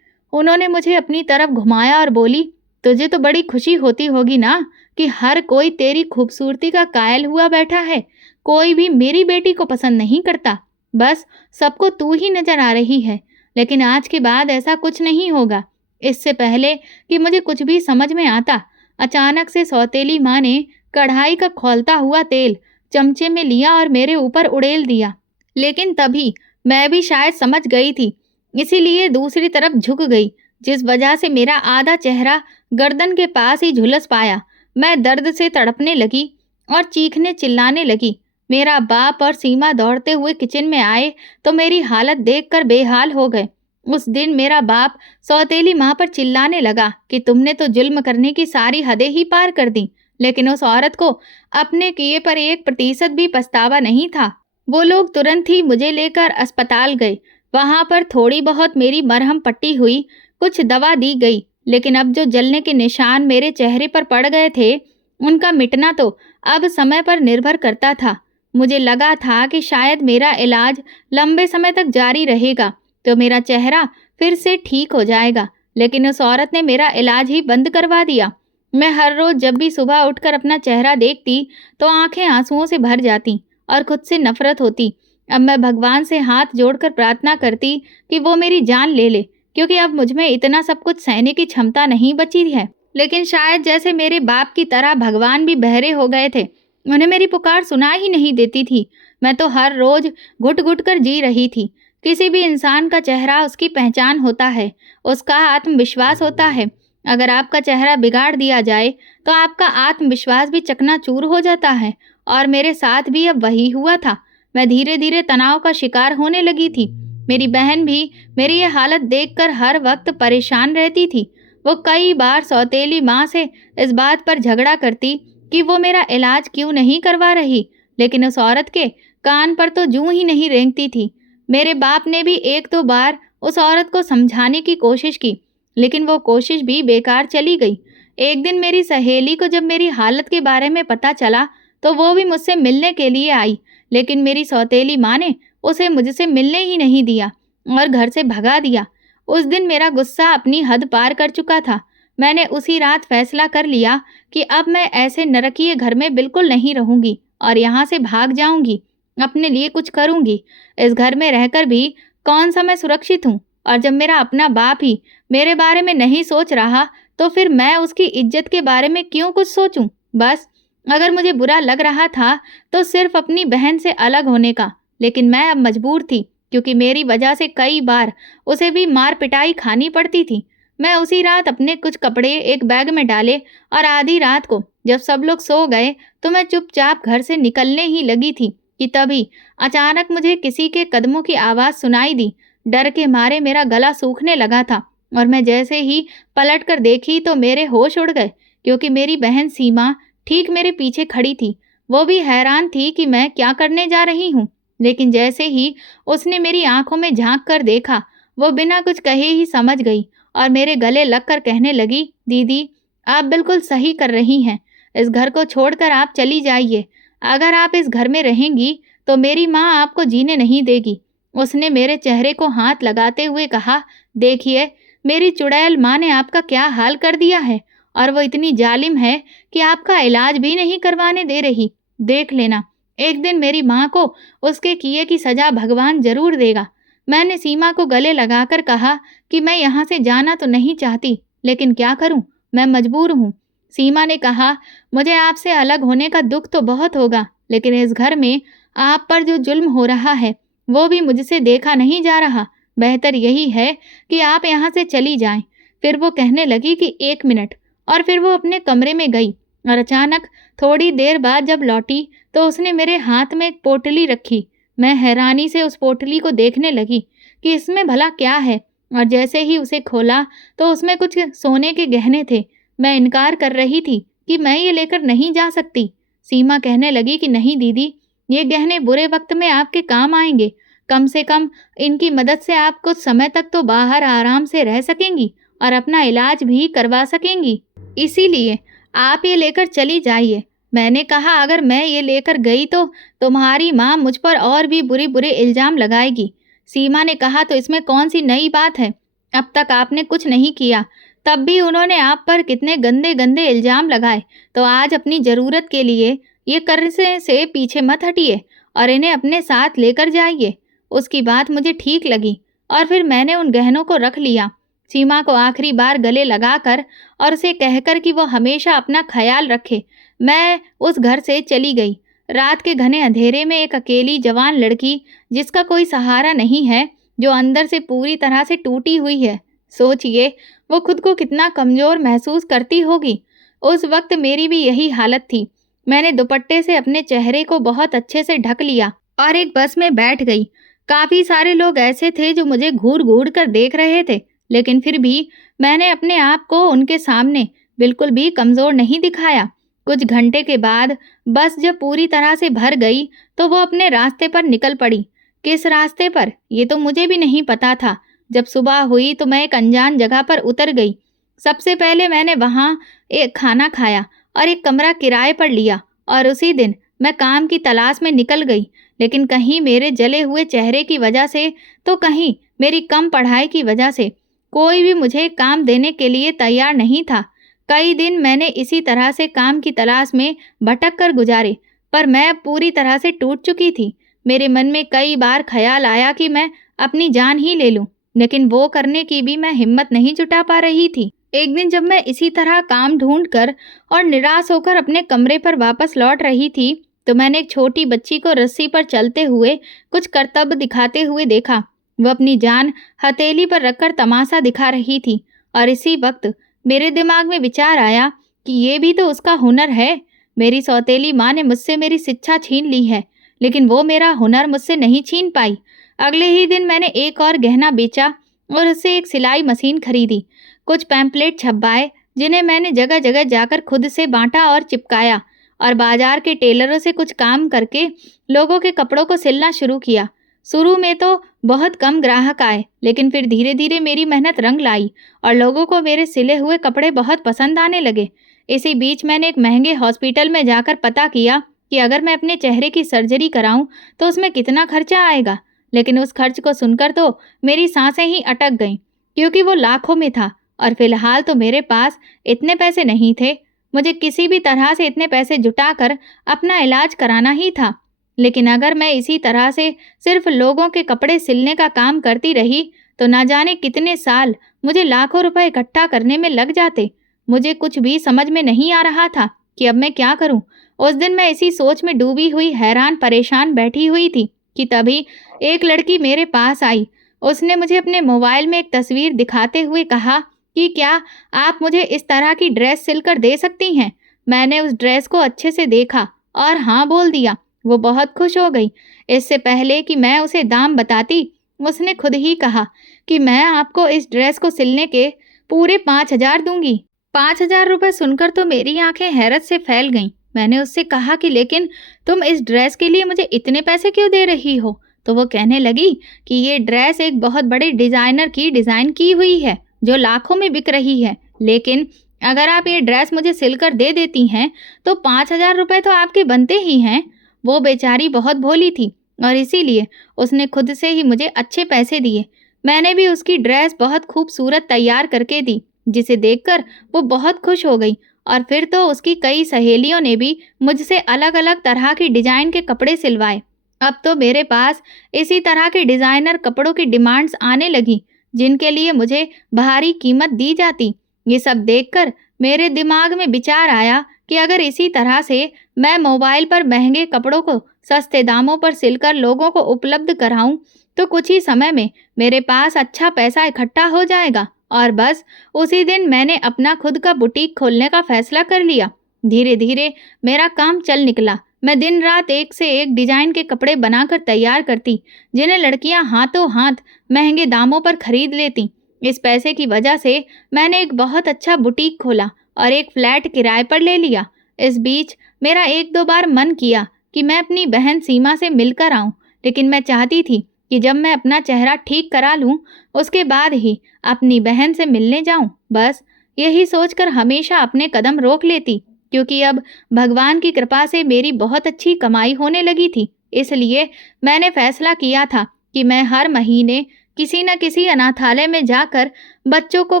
उन्होंने मुझे अपनी तरफ घुमाया और बोली, तुझे तो बड़ी खुशी होती होगी ना कि हर कोई तेरी खूबसूरती का कायल हुआ बैठा है। कोई भी मेरी बेटी को पसंद नहीं करता, बस सबको तू ही नजर आ रही है। लेकिन आज के बाद ऐसा कुछ नहीं होगा। इससे पहले कि मुझे कुछ भी समझ में आता, अचानक से सौतेली माँ ने कढ़ाई का खौलता हुआ तेल चमचे में लिया और मेरे ऊपर उड़ेल दिया। लेकिन तभी मैं भी शायद समझ गई थी, इसीलिए दूसरी तरफ झुक गई, जिस वजह से मेरा आधा चेहरा गर्दन के पास ही झुलस पाया। मैं दर्द से तड़पने लगी और चीखने चिल्लाने लगी। मेरा बाप और सीमा दौड़ते हुए किचन में आए, तो मेरी हालत देखकर बेहाल हो गए। उस दिन मेरा बाप सौतेली माँ पर चिल्लाने लगा कि तुमने तो जुल्म करने की सारी हदें ही पार कर दी। लेकिन उस औरत को अपने किए पर 1% भी पछतावा नहीं था। वो लोग तुरंत ही मुझे लेकर अस्पताल गए। वहां पर थोड़ी बहुत मेरी मरहम पट्टी हुई, कुछ दवा दी गई, लेकिन अब जो जलने के निशान मेरे चेहरे पर पड़ गए थे, उनका मिटना तो अब समय पर निर्भर करता था। मुझे लगा था कि शायद मेरा इलाज लंबे समय तक जारी रहेगा, तो मेरा चेहरा फिर से ठीक हो जाएगा। लेकिन उस औरत ने मेरा इलाज ही बंद करवा दिया। मैं हर रोज जब भी सुबह उठकर अपना चेहरा देखती, तो आंखें आंसुओं से भर जाती और खुद से नफरत होती। अब मैं भगवान से हाथ जोड़कर प्रार्थना करती कि वो मेरी जान ले ले, क्योंकि अब मुझ में इतना सब कुछ सहने की क्षमता नहीं बची है। लेकिन शायद जैसे मेरे बाप की तरह भगवान भी बहरे हो गए थे। उन्हें मेरी पुकार सुनाई ही नहीं देती थी। मैं तो हर रोज घुट घुट कर जी रही थी। किसी भी इंसान का चेहरा उसकी पहचान होता है, उसका आत्मविश्वास होता है। अगर आपका चेहरा बिगाड़ दिया जाए, तो आपका आत्मविश्वास भी चकनाचूर हो जाता है। और मेरे साथ भी अब वही हुआ था। मैं धीरे धीरे तनाव का शिकार होने लगी थी। मेरी बहन भी मेरी ये हालत देखकर हर वक्त परेशान रहती थी। वो कई बार सौतेली माँ से इस बात पर झगड़ा करती कि वो मेरा इलाज क्यों नहीं करवा रही, लेकिन उस औरत के कान पर तो जूं ही नहीं रेंगती थी। मेरे बाप ने भी 1-2 बार उस औरत को समझाने की कोशिश की, लेकिन वो कोशिश भी बेकार चली गई। एक दिन मेरी सहेली को जब मेरी हालत के बारे में पता चला, तो वो भी मुझसे मिलने के लिए आई, लेकिन मेरी सौतेली माँ ने उसे मुझसे मिलने ही नहीं दिया और घर से भगा दिया। उस दिन मेरा गुस्सा अपनी हद पार कर चुका था। मैंने उसी रात फैसला कर लिया कि अब मैं ऐसे नरकीय घर में बिल्कुल नहीं रहूंगी और यहाँ से भाग जाऊंगी। अपने लिए कुछ करूंगी। इस घर में रहकर भी कौन सा मैं सुरक्षित हूँ? और जब मेरा अपना बाप ही मेरे बारे में नहीं सोच रहा, तो फिर मैं उसकी इज्जत के बारे में क्यों कुछ सोचूं? बस अगर मुझे बुरा लग रहा था, तो सिर्फ अपनी बहन से अलग होने का। लेकिन मैं अब मजबूर थी, क्योंकि मेरी वजह से कई बार उसे भी मार पिटाई खानी पड़ती थी। मैं उसी रात अपने कुछ कपड़े एक बैग में डाले और आधी रात को जब सब लोग सो गए, तो मैं चुपचाप घर से निकलने ही लगी थी कि तभी अचानक मुझे किसी के कदमों की आवाज़ सुनाई दी। डर के मारे मेरा गला सूखने लगा था और मैं जैसे ही पलट कर देखी, तो मेरे होश उड़ गए, क्योंकि मेरी बहन सीमा ठीक मेरे पीछे खड़ी थी। वो भी हैरान थी कि मैं क्या करने जा रही हूँ। लेकिन जैसे ही उसने मेरी आंखों में झांक कर देखा, वो बिना कुछ कहे ही समझ गई और मेरे गले लगकर कहने लगी, दीदी, आप बिल्कुल सही कर रही हैं। इस घर को छोड़कर आप चली जाइए। अगर आप इस घर में रहेंगी, तो मेरी माँ आपको जीने नहीं देगी। उसने मेरे चेहरे को हाथ लगाते हुए कहा, देखिए, मेरी चुड़ैल माँ ने आपका क्या हाल कर दिया है, और वो इतनी जालिम है कि आपका इलाज भी नहीं करवाने दे रही। देख लेना, एक दिन मेरी माँ को उसके किए की सजा भगवान जरूर देगा। मैंने सीमा को गले लगाकर कहा कि मैं यहाँ से जाना तो नहीं चाहती, लेकिन क्या करूँ, मैं मजबूर हूँ। सीमा ने कहा, मुझे आपसे अलग होने का दुख तो बहुत होगा, लेकिन इस घर में आप पर जो जुल्म हो रहा है वो भी मुझसे देखा नहीं जा रहा। बेहतर यही है कि आप यहाँ से चली जाएं। फिर वो कहने लगी कि 1 मिनट, और फिर वो अपने कमरे में गई। और अचानक थोड़ी देर बाद जब लौटी तो उसने मेरे हाथ में एक पोटली रखी। मैं हैरानी से उस पोटली को देखने लगी कि इसमें भला क्या है, और जैसे ही उसे खोला तो उसमें कुछ सोने के गहने थे। मैं इनकार कर रही थी कि मैं ये लेकर नहीं जा सकती। सीमा कहने लगी कि नहीं दीदी, ये गहने बुरे वक्त में आपके काम आएंगे। कम से कम इनकी मदद से आप कुछ समय तक तो बाहर आराम से रह सकेंगी और अपना इलाज भी करवा सकेंगी। इसीलिए आप ये लेकर चली जाइए। मैंने कहा, अगर मैं ये लेकर गई तो तुम्हारी माँ मुझ पर और भी बुरे बुरे इल्जाम लगाएगी। सीमा ने कहा, तो इसमें कौन सी नई बात है? अब तक आपने कुछ नहीं किया, तब भी उन्होंने आप पर कितने गंदे गंदे इल्जाम लगाए। तो आज अपनी ज़रूरत के लिए ये करने से पीछे मत हटिए और इन्हें अपने साथ लेकर जाइए। उसकी बात मुझे ठीक लगी और फिर मैंने उन गहनों को रख लिया। सीमा को आखिरी बार गले लगाकर और उसे कहकर कि वो हमेशा अपना ख्याल रखे, मैं उस घर से चली गई। रात के घने अंधेरे में एक अकेली जवान लड़की, जिसका कोई सहारा नहीं है, जो अंदर से पूरी तरह से टूटी हुई है। सोचिए, वो खुद को कितना कमज़ोर महसूस करती होगी। उस वक्त मेरी भी यही हालत थी। मैंने दुपट्टे से अपने चेहरे को बहुत अच्छे से ढक लिया और एक बस में बैठ गई। काफ़ी सारे लोग ऐसे थे जो मुझे घूर-घूर कर देख रहे थे, लेकिन फिर भी मैंने अपने आप को उनके सामने बिल्कुल भी कमज़ोर नहीं दिखाया। कुछ घंटे के बाद बस जब पूरी तरह से भर गई तो वो अपने रास्ते पर निकल पड़ी। किस रास्ते पर, ये तो मुझे भी नहीं पता था। जब सुबह हुई तो मैं एक अनजान जगह पर उतर गई। सबसे पहले मैंने वहाँ एक खाना खाया और एक कमरा किराए पर लिया, और उसी दिन मैं काम की तलाश में निकल गई। लेकिन कहीं मेरे जले हुए चेहरे की वजह से, तो कहीं मेरी कम पढ़ाई की वजह से कोई भी मुझे काम देने के लिए तैयार नहीं था। कई दिन मैंने इसी तरह से काम की तलाश में भटक कर गुजारे, पर मैं अब पूरी तरह से टूट चुकी थी। मेरे मन में कई बार ख्याल आया कि मैं अपनी जान ही ले लूं, लेकिन वो करने की भी मैं हिम्मत नहीं जुटा पा रही थी। एक दिन जब मैं इसी तरह काम ढूंढकर और निराश होकर अपने कमरे पर वापस लौट रही थी, तो मैंने एक छोटी बच्ची को रस्सी पर चलते हुए कुछ करतब दिखाते हुए देखा। वो अपनी जान हथेली पर रखकर तमाशा दिखा रही थी, और इसी वक्त मेरे दिमाग में विचार आया कि ये भी तो उसका हुनर है। मेरी सौतेली माँ ने मुझसे मेरी शिक्षा छीन ली है, लेकिन वो मेरा हुनर मुझसे नहीं छीन पाई। अगले ही दिन मैंने एक और गहना बेचा और उससे एक सिलाई मशीन खरीदी। कुछ पैम्पलेट छपवाए, जिन्हें मैंने जगह जगह जाकर खुद से बांटा और चिपकाया, और बाजार के टेलरों से कुछ काम करके लोगों के कपड़ों को सिलना शुरू किया। शुरू में तो बहुत कम ग्राहक आए, लेकिन फिर धीरे धीरे मेरी मेहनत रंग लाई और लोगों को मेरे सिले हुए कपड़े बहुत पसंद आने लगे। इसी बीच मैंने एक महंगे हॉस्पिटल में जाकर पता किया कि अगर मैं अपने चेहरे की सर्जरी कराऊं तो उसमें कितना खर्चा आएगा। लेकिन उस खर्च को सुनकर तो मेरी सांसें ही अटक गईं, क्योंकि वो लाखों में था और फिलहाल तो मेरे पास इतने पैसे नहीं थे। मुझे किसी भी तरह से इतने पैसे जुटाकर अपना इलाज कराना ही था। लेकिन अगर मैं इसी तरह से सिर्फ लोगों के कपड़े सिलने का काम करती रही तो ना जाने कितने साल मुझे लाखों रुपए इकट्ठा करने में लग जाते। मुझे कुछ भी समझ में नहीं आ रहा था कि अब मैं क्या करूं। उस दिन मैं इसी सोच में डूबी हुई हैरान परेशान बैठी हुई थी कि तभी एक लड़की मेरे पास आई। उसने मुझे अपने मोबाइल में एक तस्वीर दिखाते हुए कहा कि क्या आप मुझे इस तरह की ड्रेस सिलकर दे सकती हैं। मैंने उस ड्रेस को अच्छे से देखा और हाँ बोल दिया। वो बहुत खुश हो गई। इससे पहले कि मैं उसे दाम बताती, उसने खुद ही कहा कि मैं आपको इस ड्रेस को सिलने के पूरे 5,000 दूंगी। 5,000 रुपये सुनकर तो मेरी आंखें हैरत से फैल गईं। मैंने उससे कहा कि लेकिन तुम इस ड्रेस के लिए मुझे इतने पैसे क्यों दे रही हो? तो वो कहने लगी कि ये ड्रेस एक बहुत बड़े डिज़ाइनर की डिज़ाइन की हुई है जो लाखों में बिक रही है, लेकिन अगर आप ये ड्रेस मुझे सिलकर दे देती हैं तो 5,000 रुपये तो आपके बनते ही हैं। वो बेचारी बहुत भोली थी और इसीलिए उसने खुद से ही मुझे अच्छे पैसे दिए। मैंने भी उसकी ड्रेस बहुत खूबसूरत तैयार करके दी, जिसे देखकर वो बहुत खुश हो गई। और फिर तो उसकी कई सहेलियों ने भी मुझसे अलग-अलग तरह की डिज़ाइन के कपड़े सिलवाए। अब तो मेरे पास इसी तरह के डिज़ाइनर कपड़ों की डिमांड्स आने लगी, जिनके लिए मुझे भारी कीमत दी जाती। ये सब देखकर मेरे दिमाग में विचार आया कि अगर इसी तरह से मैं मोबाइल पर महंगे कपड़ों को सस्ते दामों पर सिलकर लोगों को उपलब्ध कराऊं, तो कुछ ही समय में मेरे पास अच्छा पैसा इकट्ठा हो जाएगा। और बस उसी दिन मैंने अपना खुद का बुटीक खोलने का फैसला कर लिया। धीरे धीरे मेरा काम चल निकला। मैं दिन रात एक से एक डिजाइन के कपड़े बनाकर तैयार करती, जिन्हें लड़कियां हाथों हाथ महंगे दामों पर खरीद लेती। इस पैसे की वजह से मैंने एक बहुत अच्छा बुटीक खोला और एक फ्लैट किराए पर ले लिया। इस बीच मेरा एक दो बार मन किया कि मैं अपनी बहन सीमा से मिलकर आऊं, लेकिन मैं चाहती थी कि जब मैं अपना चेहरा ठीक करा लूं, उसके बाद ही अपनी बहन से मिलने जाऊं। बस यही सोचकर हमेशा अपने कदम रोक लेती, क्योंकि अब भगवान की कृपा से मेरी बहुत अच्छी कमाई होने लगी थी। इसलिए मैंने फैसला किया था कि मैं हर महीने किसी न किसी अनाथालय में जाकर बच्चों को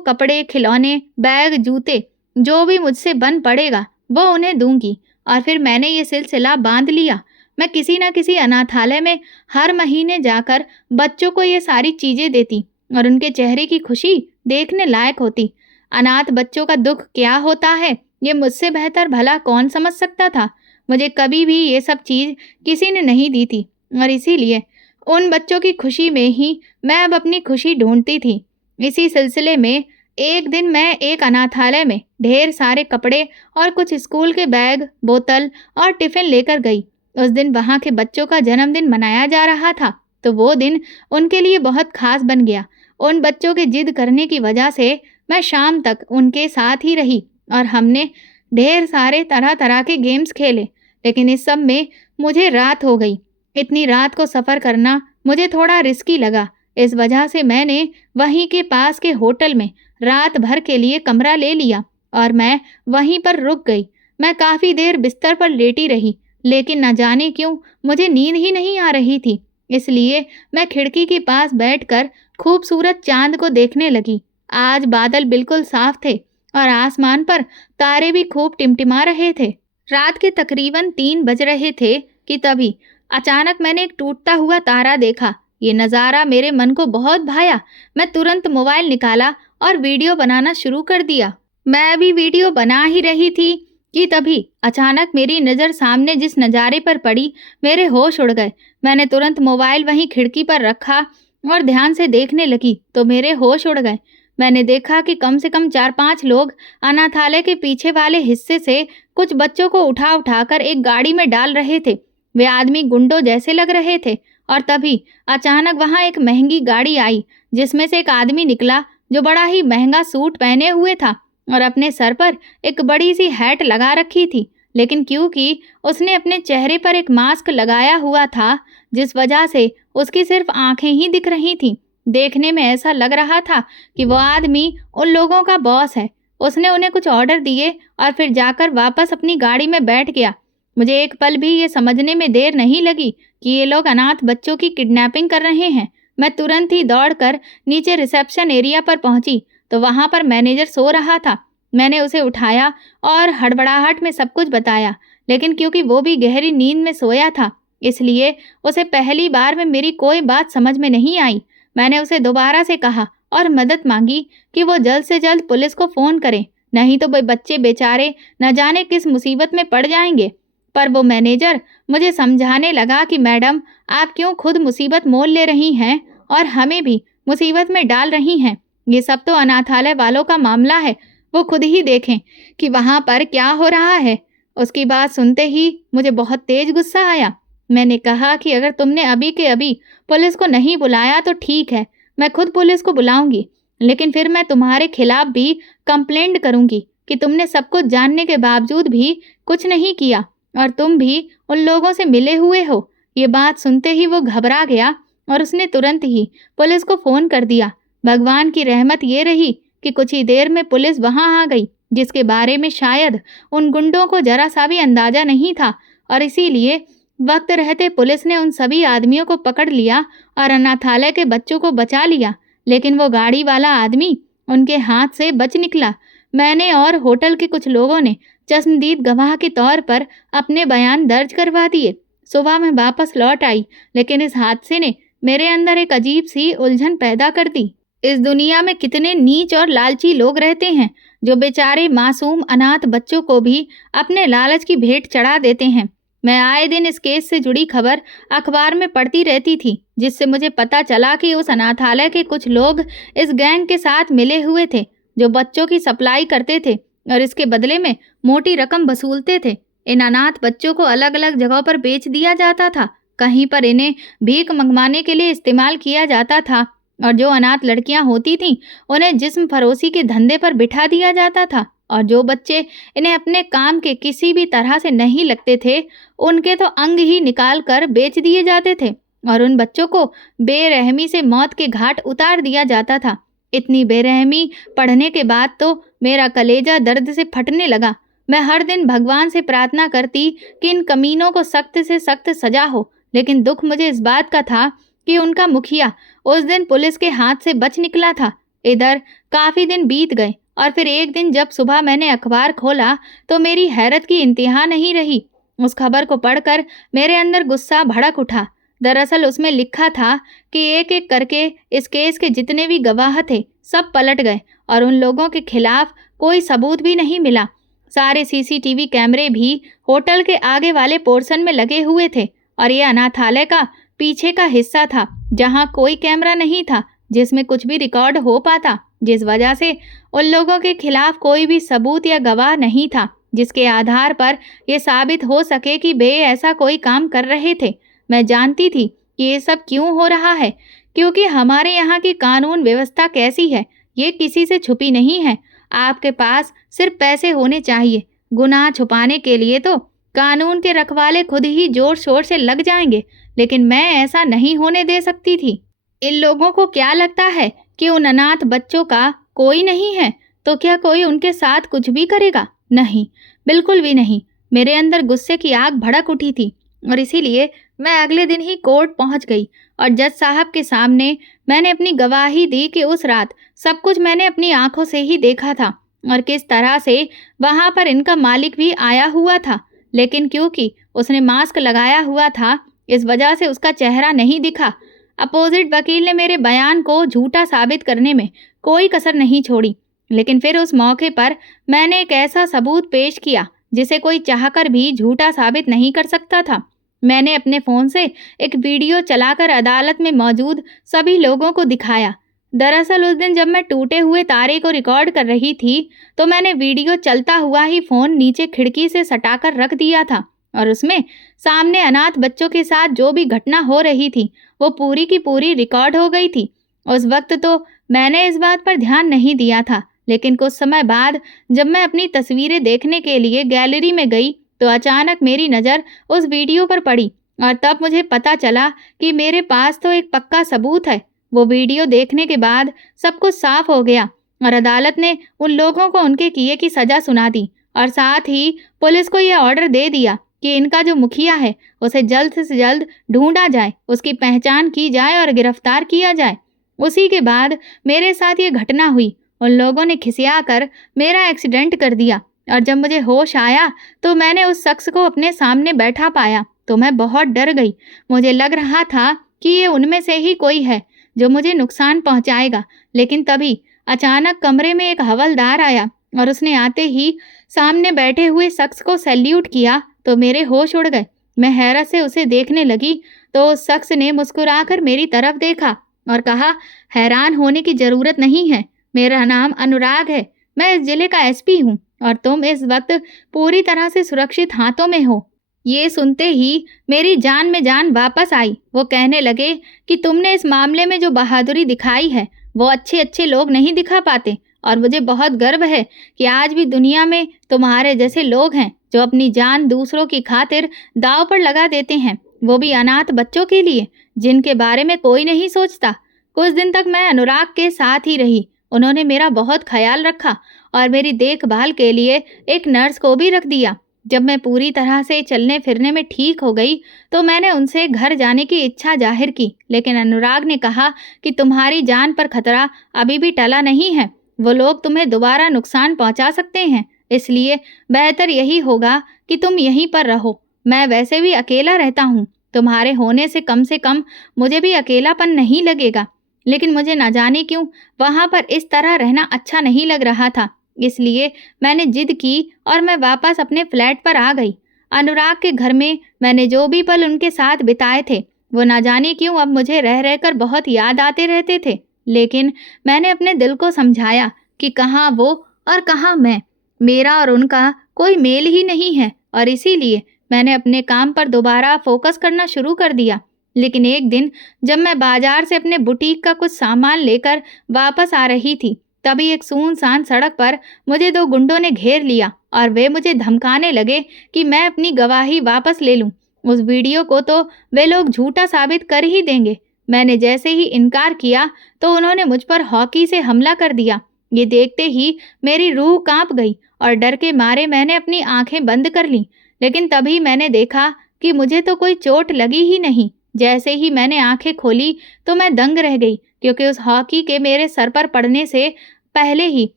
कपड़े, खिलौने, बैग, जूते जो भी मुझसे बन पड़ेगा वो उन्हें दूंगी। और फिर मैंने ये सिलसिला बांध लिया। मैं किसी न किसी अनाथालय में हर महीने जाकर बच्चों को ये सारी चीजें देती और उनके चेहरे की खुशी देखने लायक होती। अनाथ बच्चों का दुख क्या होता है, ये मुझसे बेहतर भला कौन समझ सकता था। मुझे कभी भी ये सब चीज किसी ने नहीं दी थी और इसीलिए उन बच्चों की खुशी में ही मैं अब अपनी खुशी ढूंढती थी। इसी सिलसिले में एक दिन मैं एक अनाथालय में ढेर सारे कपड़े और कुछ स्कूल के बैग, बोतल और टिफिन लेकर गई। उस दिन वहाँ के बच्चों का जन्मदिन मनाया जा रहा था, तो वो दिन उनके लिए बहुत खास बन गया। उन बच्चों के जिद करने की वजह से मैं शाम तक उनके साथ ही रही और हमने ढेर सारे तरह तरह के गेम्स खेले। लेकिन इस सब में मुझे रात हो गई। इतनी रात को सफ़र करना मुझे थोड़ा रिस्की लगा। इस वजह से मैंने वहीं के पास के होटल में रात भर के लिए कमरा ले लिया और मैं वहीं पर रुक गई। मैं काफ़ी देर बिस्तर पर लेटी रही, लेकिन न जाने क्यों मुझे नींद ही नहीं आ रही थी। इसलिए मैं खिड़की के पास बैठकर खूबसूरत चांद को देखने लगी। आज बादल बिल्कुल साफ थे और आसमान पर तारे भी खूब टिमटिमा रहे थे। रात के तकरीबन 3 बज रहे थे कि तभी अचानक मैंने एक टूटता हुआ तारा देखा। ये नज़ारा मेरे मन को बहुत भाया। मैं तुरंत मोबाइल निकाला और वीडियो बनाना शुरू कर दिया। मैं अभी वीडियो बना ही रही थी कि तभी अचानक मेरी नज़र सामने जिस नज़ारे पर पड़ी, मेरे होश उड़ गए। मैंने तुरंत मोबाइल वहीं खिड़की पर रखा और ध्यान से देखने लगी तो मेरे होश उड़ गए। मैंने देखा कि कम से कम 4-5 लोग अनाथालय के पीछे वाले हिस्से से कुछ बच्चों को उठा उठाकर एक गाड़ी में डाल रहे थे। वे आदमी गुंडों जैसे लग रहे थे। और तभी अचानक वहां एक महंगी गाड़ी आई, जिसमें से एक आदमी निकला जो बड़ा ही महंगा सूट पहने हुए था और अपने सर पर एक बड़ी सी हैट लगा रखी थी। लेकिन क्योंकि उसने अपने चेहरे पर एक मास्क लगाया हुआ था, जिस वजह से उसकी सिर्फ आंखें ही दिख रही थीं। देखने में ऐसा लग रहा था कि वो आदमी उन लोगों का बॉस है। उसने उन्हें कुछ ऑर्डर दिए और फिर जाकर वापस अपनी गाड़ी में बैठ गया। मुझे एक पल भी ये समझने में देर नहीं लगी कि ये लोग अनाथ बच्चों की किडनैपिंग कर रहे हैं। मैं तुरंत ही दौड़कर नीचे रिसेप्शन एरिया पर पहुंची तो वहां पर मैनेजर सो रहा था। मैंने उसे उठाया और हड़बड़ाहट में सब कुछ बताया, लेकिन क्योंकि वो भी गहरी नींद में सोया था, इसलिए उसे पहली बार में मेरी कोई बात समझ में नहीं आई। मैंने उसे दोबारा से कहा और मदद मांगी कि वो जल्द से जल्द पुलिस को फ़ोन करें, नहीं तो वो बच्चे बेचारे न जाने किस मुसीबत में पड़ जाएंगे। पर वो मैनेजर मुझे समझाने लगा कि मैडम, आप क्यों खुद मुसीबत मोल ले रही हैं और हमें भी मुसीबत में डाल रही हैं। ये सब तो अनाथालय वालों का मामला है, वो खुद ही देखें कि वहाँ पर क्या हो रहा है। उसकी बात सुनते ही मुझे बहुत तेज गुस्सा आया। मैंने कहा कि अगर तुमने अभी के अभी पुलिस को नहीं बुलाया तो ठीक है, मैं खुद पुलिस को बुलाऊंगी, लेकिन फिर मैं तुम्हारे खिलाफ भी कंप्लेंट करूंगी कि तुमने सब कुछ जानने के बावजूद भी कुछ नहीं किया और तुम भी उन लोगों से मिले हुए हो। ये बात सुनते ही वो घबरा गया और उसने तुरंत ही पुलिस को फ़ोन कर दिया। भगवान की रहमत ये रही कि कुछ ही देर में पुलिस वहां आ गई, जिसके बारे में शायद उन गुंडों को जरा सा भी अंदाजा नहीं था और इसीलिए वक्त रहते पुलिस ने उन सभी आदमियों को पकड़ लिया और अनाथालय के बच्चों को बचा लिया, लेकिन वो गाड़ी वाला आदमी उनके हाथ से बच निकला। मैंने और होटल के कुछ लोगों ने चश्मदीद गवाह के तौर पर अपने बयान दर्ज करवा दिए। सुबह मैं वापस लौट आई, लेकिन इस हादसे ने मेरे अंदर एक अजीब सी उलझन पैदा कर दी। इस दुनिया में कितने नीच और लालची लोग रहते हैं, जो बेचारे मासूम अनाथ बच्चों को भी अपने लालच की भेंट चढ़ा देते हैं। मैं आए दिन इस केस से जुड़ी खबर अखबार में पढ़ती रहती थी, जिससे मुझे पता चला कि उस अनाथालय के कुछ लोग इस गैंग के साथ मिले हुए थे, जो बच्चों की सप्लाई करते थे और इसके बदले में मोटी रकम वसूलते थे। इन अनाथ बच्चों को अलग अलग जगहों पर बेच दिया जाता था। कहीं पर इन्हें भीख मंगवाने के लिए इस्तेमाल किया जाता था, और जो अनाथ लड़कियां होती थीं उन्हें जिस्म फरोशी के धंधे पर बिठा दिया जाता था, और जो बच्चे इन्हें अपने काम के किसी भी तरह से नहीं लगते थे उनके तो अंग ही निकाल कर बेच दिए जाते थे, और उन बच्चों को बेरहमी से मौत के घाट उतार दिया जाता था। इतनी बेरहमी पढ़ने के बाद तो मेरा कलेजा दर्द से फटने लगा। मैं हर दिन भगवान से प्रार्थना करती कि इन कमीनों को सख्त से सख्त सजा हो, लेकिन दुख मुझे इस बात का था कि उनका मुखिया उस दिन पुलिस के हाथ से बच निकला था। इधर काफी दिन बीत गए और फिर एक दिन जब सुबह मैंने अखबार खोला तो मेरी हैरत की इंतहा नहीं रही। उस खबर को पढ़कर मेरे अंदर गुस्सा भड़क उठा। दरअसल उसमें लिखा था कि एक एक करके इस केस के जितने भी गवाह थे सब पलट गए और उन लोगों के खिलाफ कोई सबूत भी नहीं मिला। सारे सीसीटीवी कैमरे भी होटल के आगे वाले पोर्शन में लगे हुए थे, और ये अनाथालय का पीछे का हिस्सा था जहां कोई कैमरा नहीं था जिसमें कुछ भी रिकॉर्ड हो पाता, जिस वजह से उन लोगों के खिलाफ कोई भी सबूत या गवाह नहीं था जिसके आधार पर यह साबित हो सके कि वे ऐसा कोई काम कर रहे थे। मैं जानती थी कि ये सब क्यों हो रहा है, क्योंकि हमारे यहाँ की कानून व्यवस्था कैसी है ये किसी से छुपी नहीं है। आपके पास सिर्फ पैसे होने चाहिए, गुनाह छुपाने के लिए तो कानून के रखवाले खुद ही जोर शोर से लग जाएंगे, लेकिन मैं ऐसा नहीं होने दे सकती थी। इन लोगों को क्या लगता है कि उन अनाथ बच्चों का कोई नहीं है, तो क्या कोई उनके साथ कुछ भी करेगा? नहीं, बिल्कुल भी नहीं। मेरे अंदर गुस्से की आग भड़क उठी थी और इसीलिए मैं अगले दिन ही कोर्ट पहुंच गई और जज साहब के सामने मैंने अपनी गवाही दी कि उस रात सब कुछ मैंने अपनी आंखों से ही देखा था और किस तरह से वहां पर इनका मालिक भी आया हुआ था, लेकिन क्योंकि उसने मास्क लगाया हुआ था इस वजह से उसका चेहरा नहीं दिखा। अपोजिट वकील ने मेरे बयान को झूठा साबित करने में कोई कसर नहीं छोड़ी, लेकिन फिर उस मौके पर मैंने एक ऐसा सबूत पेश किया जिसे कोई चाहकर भी झूठा साबित नहीं कर सकता था। मैंने अपने फ़ोन से एक वीडियो चलाकर अदालत में मौजूद सभी लोगों को दिखाया। दरअसल उस दिन जब मैं टूटे हुए तारे को रिकॉर्ड कर रही थी तो मैंने वीडियो चलता हुआ ही फ़ोन नीचे खिड़की से सटाकर रख दिया था और उसमें सामने अनाथ बच्चों के साथ जो भी घटना हो रही थी वो पूरी की पूरी रिकॉर्ड हो गई थी। उस वक्त तो मैंने इस बात पर ध्यान नहीं दिया था, लेकिन कुछ समय बाद जब मैं अपनी तस्वीरें देखने के लिए गैलरी में गई तो अचानक मेरी नज़र उस वीडियो पर पड़ी और तब मुझे पता चला कि मेरे पास तो एक पक्का सबूत है। वो वीडियो देखने के बाद सब कुछ साफ हो गया और अदालत ने उन लोगों को उनके किए की सज़ा सुना दी और साथ ही पुलिस को यह ऑर्डर दे दिया कि इनका जो मुखिया है उसे जल्द से जल्द ढूंढा जाए, उसकी पहचान की जाए और गिरफ्तार किया जाए। उसी के बाद मेरे साथ ये घटना हुई। उन लोगों ने खिसिया कर मेरा एक्सीडेंट कर दिया और जब मुझे होश आया तो मैंने उस शख्स को अपने सामने बैठा पाया तो मैं बहुत डर गई। मुझे लग रहा था कि ये उनमें से ही कोई है जो मुझे नुकसान पहुंचाएगा, लेकिन तभी अचानक कमरे में एक हवलदार आया और उसने आते ही सामने बैठे हुए शख्स को सैल्यूट किया तो मेरे होश उड़ गए। मैं हैरत से उसे देखने लगी तो उस शख्स ने मुस्कुराकर मेरी तरफ देखा और कहा, हैरान होने की ज़रूरत नहीं है, मेरा नाम अनुराग है, मैं इस जिले का एसपी हूँ और तुम इस वक्त पूरी तरह से सुरक्षित हाथों में हो। ये सुनते ही मेरी जान में जान वापस आई। वो कहने लगे कि तुमने इस मामले में जो बहादुरी दिखाई है वो अच्छे अच्छे लोग नहीं दिखा पाते और मुझे बहुत गर्व है कि आज भी दुनिया में तुम्हारे जैसे लोग हैं जो अपनी जान दूसरों की खातिर दांव पर लगा देते हैं, वो भी अनाथ बच्चों के लिए जिनके बारे में कोई नहीं सोचता। कुछ दिन तक मैं अनुराग के साथ ही रही। उन्होंने मेरा बहुत ख्याल रखा और मेरी देखभाल के लिए एक नर्स को भी रख दिया। जब मैं पूरी तरह से चलने फिरने में ठीक हो गई तो मैंने उनसे घर जाने की इच्छा जाहिर की, लेकिन अनुराग ने कहा कि तुम्हारी जान पर खतरा अभी भी टला नहीं है। वो लोग तुम्हें दोबारा नुकसान पहुंचा सकते हैं, इसलिए बेहतर यही होगा कि तुम यहीं पर रहो। मैं वैसे भी अकेला रहता हूँ, तुम्हारे होने से कम मुझे भी अकेलापन नहीं लगेगा। लेकिन मुझे न जाने क्यों वहां पर इस तरह रहना अच्छा नहीं लग रहा था, इसलिए मैंने जिद की और मैं वापस अपने फ्लैट पर आ गई। अनुराग के घर में मैंने जो भी पल उनके साथ बिताए थे, वो न जाने क्यों अब मुझे रह रहकर बहुत याद आते रहते थे। लेकिन मैंने अपने दिल को समझाया कि कहाँ वो और कहाँ मैं, मेरा और उनका कोई मेल ही नहीं है, और इसीलिए मैंने अपने काम पर दोबारा फोकस करना शुरू कर दिया। लेकिन एक दिन जब मैं बाजार से अपने बुटीक का कुछ सामान लेकर वापस आ रही थी, तभी एक सुनसान सड़क पर मुझे दो गुंडों ने घेर लिया और वे मुझे धमकाने लगे कि मैं अपनी गवाही वापस ले लूं। उस वीडियो को तो वे लोग झूठा साबित कर ही देंगे। मैंने जैसे ही इनकार किया तो उन्होंने मुझ पर हॉकी से हमला कर दिया। ये देखते ही मेरी रूह कांप गई और डर के मारे मैंने अपनी आंखें बंद कर लीं। लेकिन तभी मैंने देखा कि मुझे तो कोई चोट लगी ही नहीं। जैसे ही मैंने आंखें खोली तो मैं दंग रह गई, क्योंकि उस हॉकी के मेरे सर पर पड़ने से पहले ही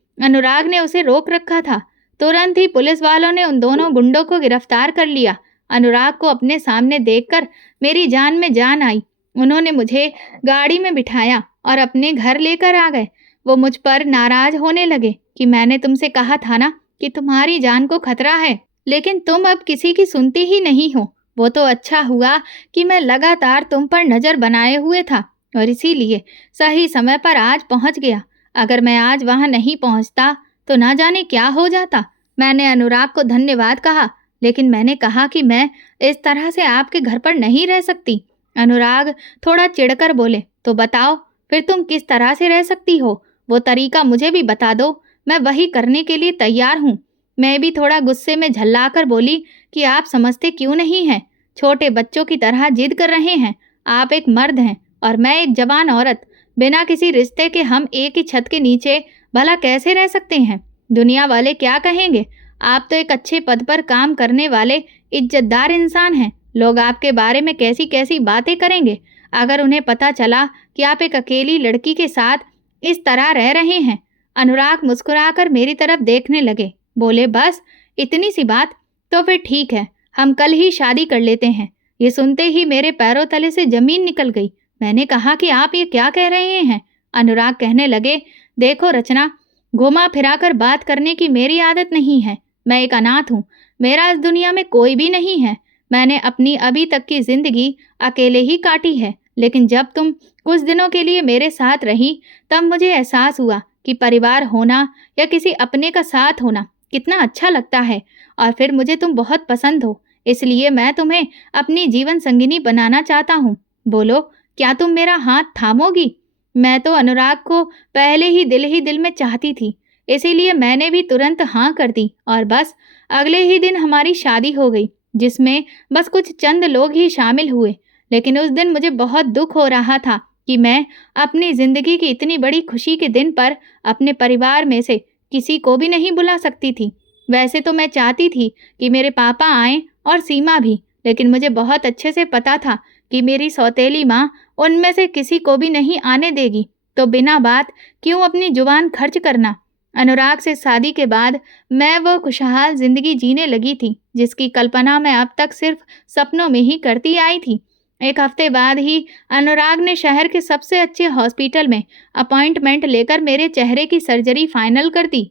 अनुराग ने उसे रोक रखा था। तुरंत ही पुलिस वालों ने उन दोनों गुंडों को गिरफ्तार कर लिया। अनुराग को अपने सामने देखकर मेरी जान में जान आई। उन्होंने मुझे गाड़ी में बिठाया और अपने घर लेकर आ गए। वो मुझ पर नाराज होने लगे कि मैंने तुमसे कहा था ना कि तुम्हारी जान को खतरा है, लेकिन तुम अब किसी की सुनती ही नहीं हो। वो तो अच्छा हुआ कि मैं लगातार तुम पर नजर बनाए हुए था और इसीलिए सही समय पर आज पहुंच गया। अगर मैं आज वहां नहीं पहुंचता तो ना जाने क्या हो जाता। मैंने अनुराग को धन्यवाद कहा, लेकिन मैंने कहा कि मैं इस तरह से आपके घर पर नहीं रह सकती। अनुराग थोड़ा चिढ़कर बोले, तो बताओ फिर तुम किस तरह से रह सकती हो? वो तरीका मुझे भी बता दो, मैं वही करने के लिए तैयार हूँ। मैं भी थोड़ा गुस्से में झल्लाकर बोली कि आप समझते क्यों नहीं हैं? छोटे बच्चों की तरह जिद कर रहे हैं। आप एक मर्द हैं और मैं एक जवान औरत। बिना किसी रिश्ते के हम एक ही छत के नीचे भला कैसे रह सकते हैं? दुनिया वाले क्या कहेंगे? आप तो एक अच्छे पद पर काम करने वाले इज्जतदार इंसान हैं। लोग आपके बारे में कैसी कैसी बातें करेंगे अगर उन्हें पता चला कि आप एक अकेली लड़की के साथ इस तरह रह रहे हैं। अनुराग मुस्कुराकर मेरी तरफ देखने लगे, बोले, बस इतनी सी बात? तो फिर ठीक है, हम कल ही शादी कर लेते हैं। ये सुनते ही मेरे पैरों तले से जमीन निकल गई। मैंने कहा कि आप ये क्या कह रहे हैं? अनुराग कहने लगे, देखो रचना, घुमा फिराकर बात करने की मेरी आदत नहीं है। मैं एक अनाथ हूँ। मेरा इस दुनिया में कोई भी नहीं है। मैंने अपनी अभी तक की जिंदगी अकेले ही काटी है। लेकिन जब तुम कुछ दिनों के लिए मेरे साथ रही, तब मुझे एहसास हुआ कि परिवार होना या किसी अपने का साथ होना कितना अच्छा लगता है। और फिर मुझे तुम बहुत पसंद हो, इसलिए मैं तुम्हें अपनी जीवन संगिनी बनाना चाहता हूँ। बोलो, क्या तुम मेरा हाथ थामोगी? मैं तो अनुराग को पहले ही दिल में चाहती थी, इसीलिए मैंने भी तुरंत हाँ कर दी और बस अगले ही दिन हमारी शादी हो गई, जिसमें बस कुछ चंद लोग ही शामिल हुए। लेकिन उस दिन मुझे बहुत दुख हो रहा था कि मैं अपनी जिंदगी की इतनी बड़ी खुशी के दिन पर अपने परिवार में से किसी को भी नहीं बुला सकती थी। वैसे तो मैं चाहती थी कि मेरे पापा आएं और सीमा भी, लेकिन मुझे बहुत अच्छे से पता था कि मेरी सौतेली माँ उनमें से किसी को भी नहीं आने देगी, तो बिना बात क्यों अपनी जुबान खर्च करना। अनुराग से शादी के बाद मैं वो खुशहाल जिंदगी जीने लगी थी जिसकी कल्पना मैं अब तक सिर्फ सपनों में ही करती आई थी। एक हफ्ते बाद ही अनुराग ने शहर के सबसे अच्छे हॉस्पिटल में अपॉइंटमेंट लेकर मेरे चेहरे की सर्जरी फाइनल कर दी।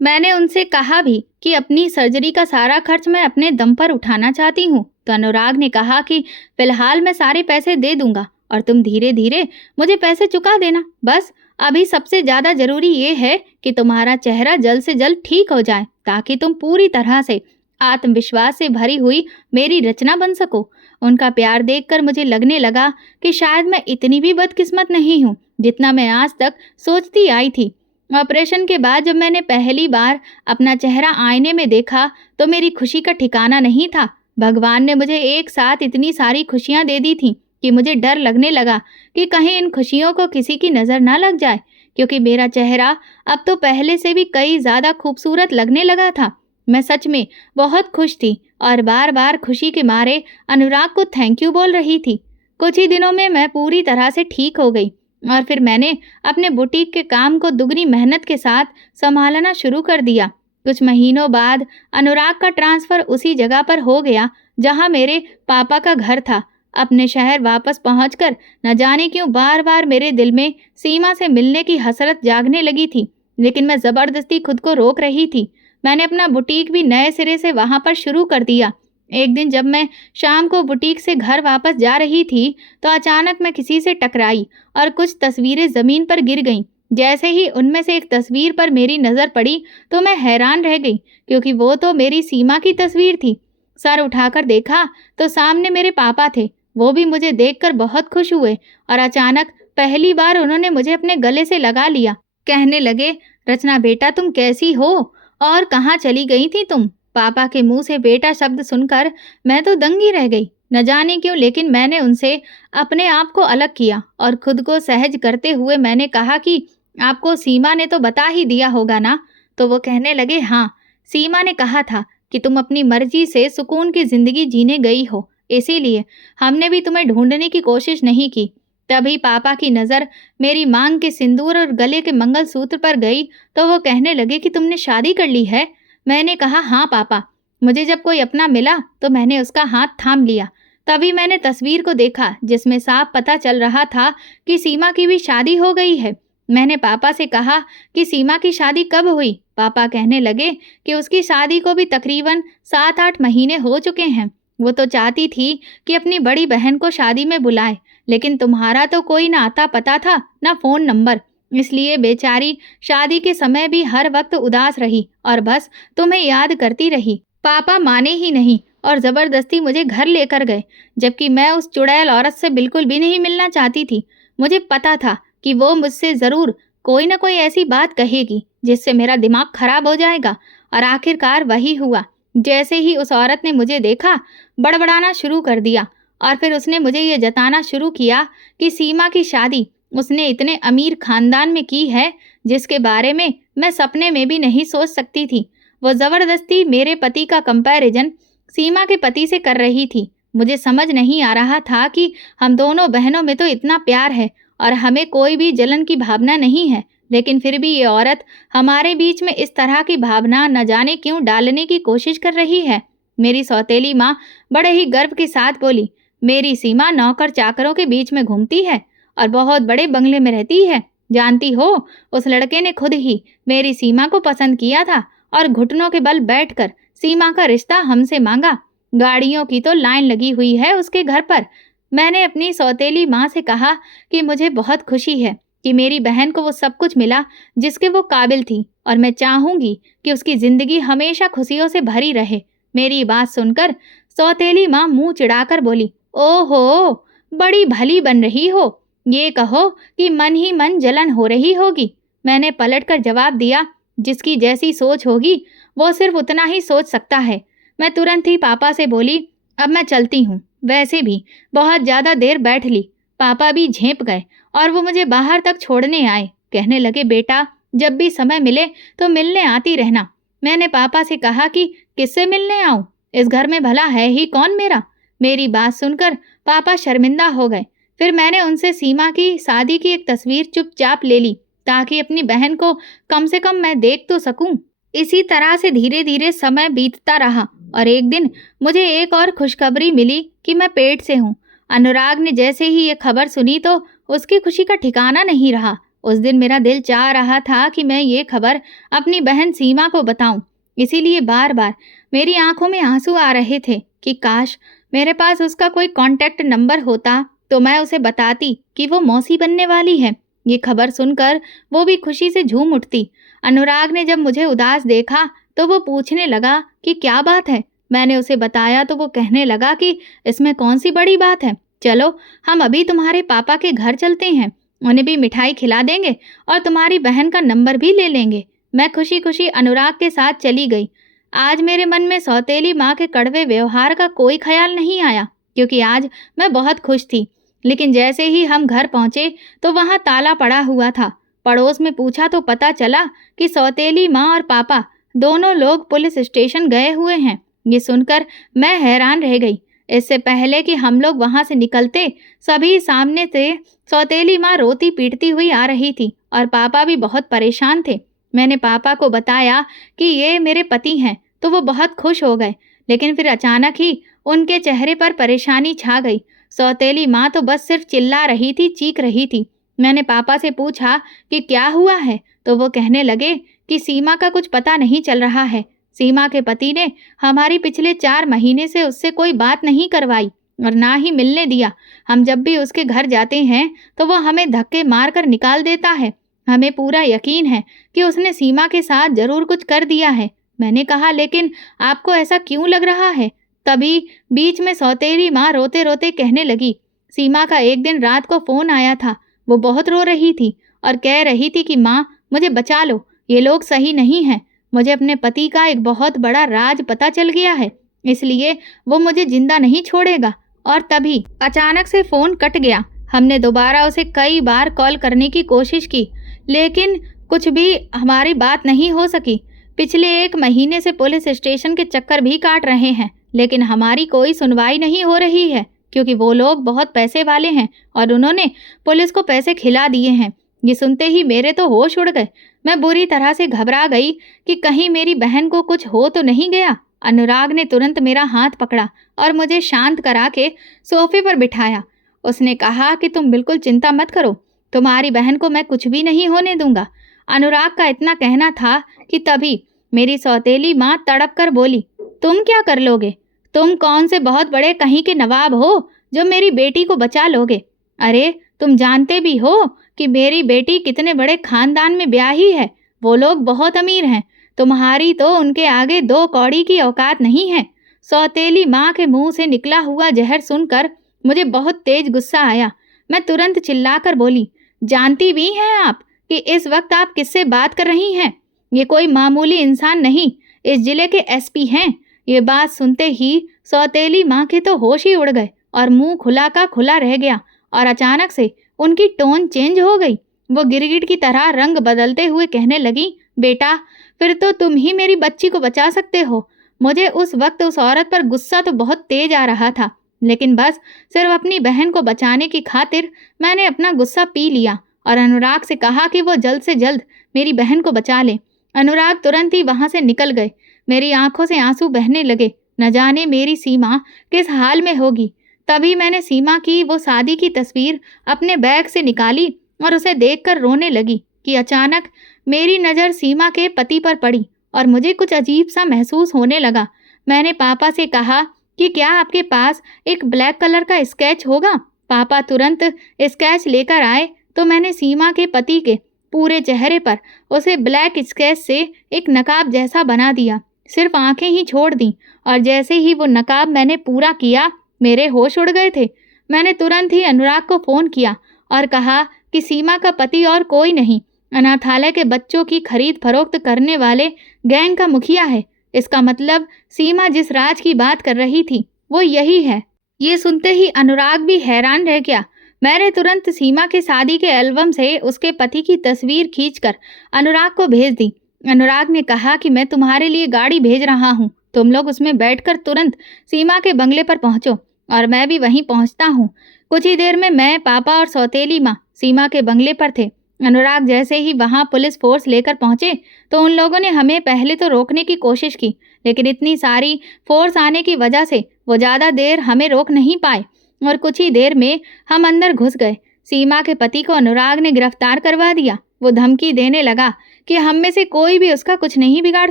मैंने उनसे कहा भी कि अपनी सर्जरी का सारा खर्च मैं अपने दम पर उठाना चाहती हूँ, तो अनुराग ने कहा कि फिलहाल मैं सारे पैसे दे दूंगा और तुम धीरे धीरे मुझे पैसे चुका देना। बस अभी सबसे ज्यादा जरूरी ये है कि तुम्हारा चेहरा जल्द से जल्द ठीक हो जाए, ताकि तुम पूरी तरह से आत्मविश्वास से भरी हुई मेरी रचना बन सको। उनका प्यार देखकर मुझे लगने लगा कि शायद मैं इतनी भी बदकिस्मत नहीं हूँ जितना मैं आज तक सोचती आई थी। ऑपरेशन के बाद जब मैंने पहली बार अपना चेहरा आईने में देखा तो मेरी खुशी का ठिकाना नहीं था। भगवान ने मुझे एक साथ इतनी सारी खुशियां दे दी थी कि मुझे डर लगने लगा कि कहीं इन खुशियों को किसी की नज़र ना लग जाए, क्योंकि मेरा चेहरा अब तो पहले से भी कई ज़्यादा खूबसूरत लगने लगा था। मैं सच में बहुत खुश थी और बार बार खुशी के मारे अनुराग को थैंक यू बोल रही थी। कुछ ही दिनों में मैं पूरी तरह से ठीक हो गई और फिर मैंने अपने बुटीक के काम को दुगनी मेहनत के साथ संभालना शुरू कर दिया। कुछ महीनों बाद अनुराग का ट्रांसफ़र उसी जगह पर हो गया जहां मेरे पापा का घर था। अपने शहर वापस पहुंचकर न जाने क्यों बार बार मेरे दिल में सीमा से मिलने की हसरत जागने लगी थी, लेकिन मैं ज़बरदस्ती खुद को रोक रही थी। मैंने अपना बुटीक भी नए सिरे से वहां पर शुरू कर दिया। एक दिन जब मैं शाम को बुटीक से घर वापस जा रही थी, तो अचानक मैं किसी से टकराई और कुछ तस्वीरें ज़मीन पर गिर गईं। जैसे ही उनमें से एक तस्वीर पर मेरी नज़र पड़ी, तो मैं हैरान रह गई, क्योंकि वो तो मेरी सीमा की तस्वीर थी। सर उठाकर देखा तो सामने मेरे पापा थे। वो भी मुझे देखकर बहुत खुश हुए और अचानक पहली बार उन्होंने मुझे अपने गले से लगा लिया। कहने लगे, रचना बेटा तुम कैसी हो और कहाँ चली गई थी तुम? पापा के मुंह से बेटा शब्द सुनकर मैं तो दंगी रह गई। न जाने क्यों, लेकिन मैंने उनसे अपने आप को अलग किया और खुद को सहज करते हुए मैंने कहा कि आपको सीमा ने तो बता ही दिया होगा ना? तो वो कहने लगे, हाँ, सीमा ने कहा था कि तुम अपनी मर्जी से सुकून की जिंदगी जीने गई हो, इसीलिए हमने भी तुम्हें ढूंढने की कोशिश नहीं की। तभी पापा की नज़र मेरी मांग के सिंदूर और गले के मंगलसूत्र पर गई, तो वो कहने लगे कि तुमने शादी कर ली है? मैंने कहा, हाँ पापा। मुझे जब कोई अपना मिला तो मैंने उसका हाथ थाम लिया। तभी मैंने तस्वीर को देखा जिसमें साफ पता चल रहा था कि सीमा की भी शादी हो गई है। मैंने पापा से कहा कि सीमा की शादी कब हुई? पापा कहने लगे कि उसकी शादी को भी तकरीबन 7-8 महीने हो चुके हैं। वो तो चाहती थी कि अपनी बड़ी बहन को शादी में बुलाए, लेकिन तुम्हारा तो कोई ना आता पता था, ना फ़ोन नंबर। इसलिए बेचारी शादी के समय भी हर वक्त उदास रही और बस तुम्हें याद करती रही। पापा माने ही नहीं और ज़बरदस्ती मुझे घर लेकर गए, जबकि मैं उस चुड़ैल औरत से बिल्कुल भी नहीं मिलना चाहती थी। मुझे पता था कि वो मुझसे ज़रूर कोई ना कोई ऐसी बात कहेगी जिससे मेरा दिमाग खराब हो जाएगा, और आखिरकार वही हुआ। जैसे ही उस औरत ने मुझे देखा, बड़बड़ाना शुरू कर दिया और फिर उसने मुझे ये जताना शुरू किया कि सीमा की शादी उसने इतने अमीर खानदान में की है जिसके बारे में मैं सपने में भी नहीं सोच सकती थी। वो ज़बरदस्ती मेरे पति का कंपैरिजन सीमा के पति से कर रही थी। मुझे समझ नहीं आ रहा था कि हम दोनों बहनों में तो इतना प्यार है और हमें कोई भी जलन की भावना नहीं है, लेकिन फिर भी ये औरत हमारे बीच में इस तरह की भावना न जाने क्यों डालने की कोशिश कर रही है। मेरी सौतेली माँ बड़े ही गर्व के साथ बोली, मेरी सीमा नौकर चाकरों के बीच में घूमती है और बहुत बड़े बंगले में रहती है। जानती हो, उस लड़के ने खुद ही मेरी सीमा को पसंद किया था और घुटनों के बल बैठकर सीमा का रिश्ता हमसे मांगा। गाड़ियों की तो लाइन लगी हुई है उसके घर पर। मैंने अपनी सौतेली माँ से कहा कि मुझे बहुत खुशी है कि मेरी बहन को वो सब कुछ मिला जिसके वो काबिल थी, और मैं चाहूँगी कि उसकी ज़िंदगी हमेशा खुशियों से भरी रहे। मेरी बात सुनकर सौतेली माँ मुंह चिढ़ाकर बोली, ओहो, बड़ी भली बन रही हो। ये कहो कि मन ही मन जलन हो रही होगी। मैंने पलटकर जवाब दिया, जिसकी जैसी सोच होगी वो सिर्फ उतना ही सोच सकता है। मैं तुरंत ही पापा से बोली, अब मैं चलती हूँ। वैसे भी बहुत ज़्यादा देर बैठ ली। पापा भी झेंप गए और वो मुझे बाहर तक छोड़ने आए। कहने लगे, बेटा जब भी समय मिले तो मिलने आती रहना। मैंने पापा से कहा कि किससे मिलने आऊँ? इस घर में भला है ही कौन मेरा? मेरी बात सुनकर पापा शर्मिंदा हो गए। फिर मैंने उनसे सीमा की शादी की एक तस्वीर चुपचाप ले ली, ताकि अपनी बहन को कम से कम मैं देख तो सकूं। इसी तरह से धीरे धीरे समय बीतता रहा और एक दिन मुझे एक और खुशखबरी मिली कि मैं पेट से हूँ। अनुराग ने जैसे ही ये खबर सुनी तो उसकी खुशी का ठिकाना नहीं रहा। उस दिन मेरा दिल चाह रहा था कि मैं ये खबर अपनी बहन सीमा को बताऊं, इसीलिए बार बार मेरी आंखों में आंसू आ रहे थे कि काश मेरे पास उसका कोई कांटेक्ट नंबर होता तो मैं उसे बताती कि वो मौसी बनने वाली है। ये खबर सुनकर वो भी खुशी से झूम उठती। अनुराग ने जब मुझे उदास देखा तो वो पूछने लगा कि क्या बात है। मैंने उसे बताया तो वो कहने लगा कि इसमें कौन सी बड़ी बात है, चलो हम अभी तुम्हारे पापा के घर चलते हैं, उन्हें भी मिठाई खिला देंगे और तुम्हारी बहन का नंबर भी ले लेंगे। मैं खुशी खुशी अनुराग के साथ चली गई। आज मेरे मन में सौतेली माँ के कड़वे व्यवहार का कोई ख्याल नहीं आया, क्योंकि आज मैं बहुत खुश थी। लेकिन जैसे ही हम घर पहुंचे तो वहां ताला पड़ा हुआ था। पड़ोस में पूछा तो पता चला कि सौतेली माँ और पापा दोनों लोग पुलिस स्टेशन गए हुए हैं। ये सुनकर मैं हैरान रह गई। इससे पहले कि हम लोग वहां से निकलते, सभी सामने से सौतेली माँ रोती पीटती हुई आ रही थी और पापा भी बहुत परेशान थे। मैंने पापा को बताया कि ये मेरे पति हैं, तो वो बहुत खुश हो गए। लेकिन फिर अचानक ही उनके चेहरे पर परेशानी छा गई। सौतेली माँ तो बस सिर्फ चिल्ला रही थी, चीख रही थी। मैंने पापा से पूछा कि क्या हुआ है, तो वो कहने लगे कि सीमा का कुछ पता नहीं चल रहा है। सीमा के पति ने हमारी पिछले 4 महीने से उससे कोई बात नहीं करवाई और ना ही मिलने दिया। हम जब भी उसके घर जाते हैं तो वो हमें धक्के मारकर निकाल देता है। हमें पूरा यकीन है कि उसने सीमा के साथ जरूर कुछ कर दिया है। मैंने कहा, लेकिन आपको ऐसा क्यों लग रहा है? तभी बीच में सौतेली माँ रोते रोते कहने लगी, सीमा का एक दिन रात को फोन आया था। वो बहुत रो रही थी और कह रही थी कि माँ, मुझे बचा लो, ये लोग सही नहीं हैं। मुझे अपने पति का एक बहुत बड़ा राज पता चल गया है, इसलिए वो मुझे जिंदा नहीं छोड़ेगा। और तभी अचानक से फोन कट गया। हमने दोबारा उसे कई बार कॉल करने की कोशिश की, लेकिन कुछ भी हमारी बात नहीं हो सकी। पिछले 1 महीने से पुलिस स्टेशन के चक्कर भी काट रहे हैं, लेकिन हमारी कोई सुनवाई नहीं हो रही है, क्योंकि वो लोग बहुत पैसे वाले हैं और उन्होंने पुलिस को पैसे खिला दिए हैं। ये सुनते ही मेरे तो होश उड़ गए। मैं बुरी तरह से घबरा गई कि कहीं मेरी बहन को कुछ हो तो नहीं गया। अनुराग ने तुरंत मेरा हाथ पकड़ा और मुझे शांत करा के सोफे पर बिठाया। उसने कहा कि तुम बिल्कुल चिंता मत करो, तुम्हारी बहन को मैं कुछ भी नहीं होने दूंगा। अनुराग का इतना कहना था कि तभी मेरी सौतेली माँ तड़प कर बोली, तुम क्या कर लोगे? तुम कौन से बहुत बड़े कहीं के नवाब हो जो मेरी बेटी को बचा लोगे? अरे, तुम जानते भी हो कि मेरी बेटी कितने बड़े खानदान में ब्याही है। वो लोग बहुत अमीर हैं। तुम्हारी तो उनके आगे 2 कौड़ी की औकात नहीं है। सौतेली माँ के मुंह से निकला हुआ जहर सुनकर मुझे बहुत तेज गुस्सा आया। मैं तुरंत चिल्लाकर बोली, जानती भी हैं आप कि इस वक्त आप किससे बात कर रही हैं? ये कोई मामूली इंसान नहीं, इस जिले के एसपी हैं। ये बात सुनते ही सौतेली माँ के तो होश ही उड़ गए और मुंह खुला का खुला रह गया और अचानक से उनकी टोन चेंज हो गई। वो गिरगिट की तरह रंग बदलते हुए कहने लगी, बेटा, फिर तो तुम ही मेरी बच्ची को बचा सकते हो। मुझे उस वक्त उस औरत पर गुस्सा तो बहुत तेज आ रहा था, लेकिन बस सिर्फ अपनी बहन को बचाने की खातिर मैंने अपना गुस्सा पी लिया और अनुराग से कहा कि वो जल्द से जल्द मेरी बहन को बचा ले। अनुराग तुरंत ही वहां से निकल गए। मेरी आंखों से आंसू बहने लगे। न जाने मेरी सीमा किस हाल में होगी। तभी मैंने सीमा की वो शादी की तस्वीर अपने बैग से निकाली और उसे देखकर रोने लगी कि अचानक मेरी नज़र सीमा के पति पर पड़ी और मुझे कुछ अजीब सा महसूस होने लगा। मैंने पापा से कहा कि क्या आपके पास एक ब्लैक कलर का स्केच होगा? पापा तुरंत स्केच लेकर आए तो मैंने सीमा के पति के पूरे चेहरे पर उसे ब्लैक स्केच से एक नकाब जैसा बना दिया। सिर्फ आंखें ही छोड़ दी और जैसे ही वो नकाब मैंने पूरा किया, मेरे होश उड़ गए थे। मैंने तुरंत ही अनुराग को फ़ोन किया और कहा कि सीमा का पति और कोई नहीं, अनाथालय के बच्चों की खरीद फरोख्त करने वाले गैंग का मुखिया है। इसका मतलब सीमा जिस राज की बात कर रही थी वो यही है। ये सुनते ही अनुराग भी हैरान रह गया। मैंने तुरंत सीमा के शादी के एल्बम से उसके पति की तस्वीर खींचकर अनुराग को भेज दी। अनुराग ने कहा कि मैं तुम्हारे लिए गाड़ी भेज रहा हूँ, तुम लोग उसमें बैठकर तुरंत सीमा के बंगले पर पहुँचो और मैं भी वहीं पहुँचता हूँ। कुछ ही देर में मैं, पापा और सौतेली माँ सीमा के बंगले पर थे। अनुराग जैसे ही वहां पुलिस फोर्स लेकर पहुंचे तो उन लोगों ने हमें पहले तो रोकने की कोशिश की, लेकिन इतनी सारी फोर्स आने की वजह से वो ज़्यादा देर हमें रोक नहीं पाए और कुछ ही देर में हम अंदर घुस गए। सीमा के पति को अनुराग ने गिरफ्तार करवा दिया। वो धमकी देने लगा कि हम में से कोई भी उसका कुछ नहीं बिगाड़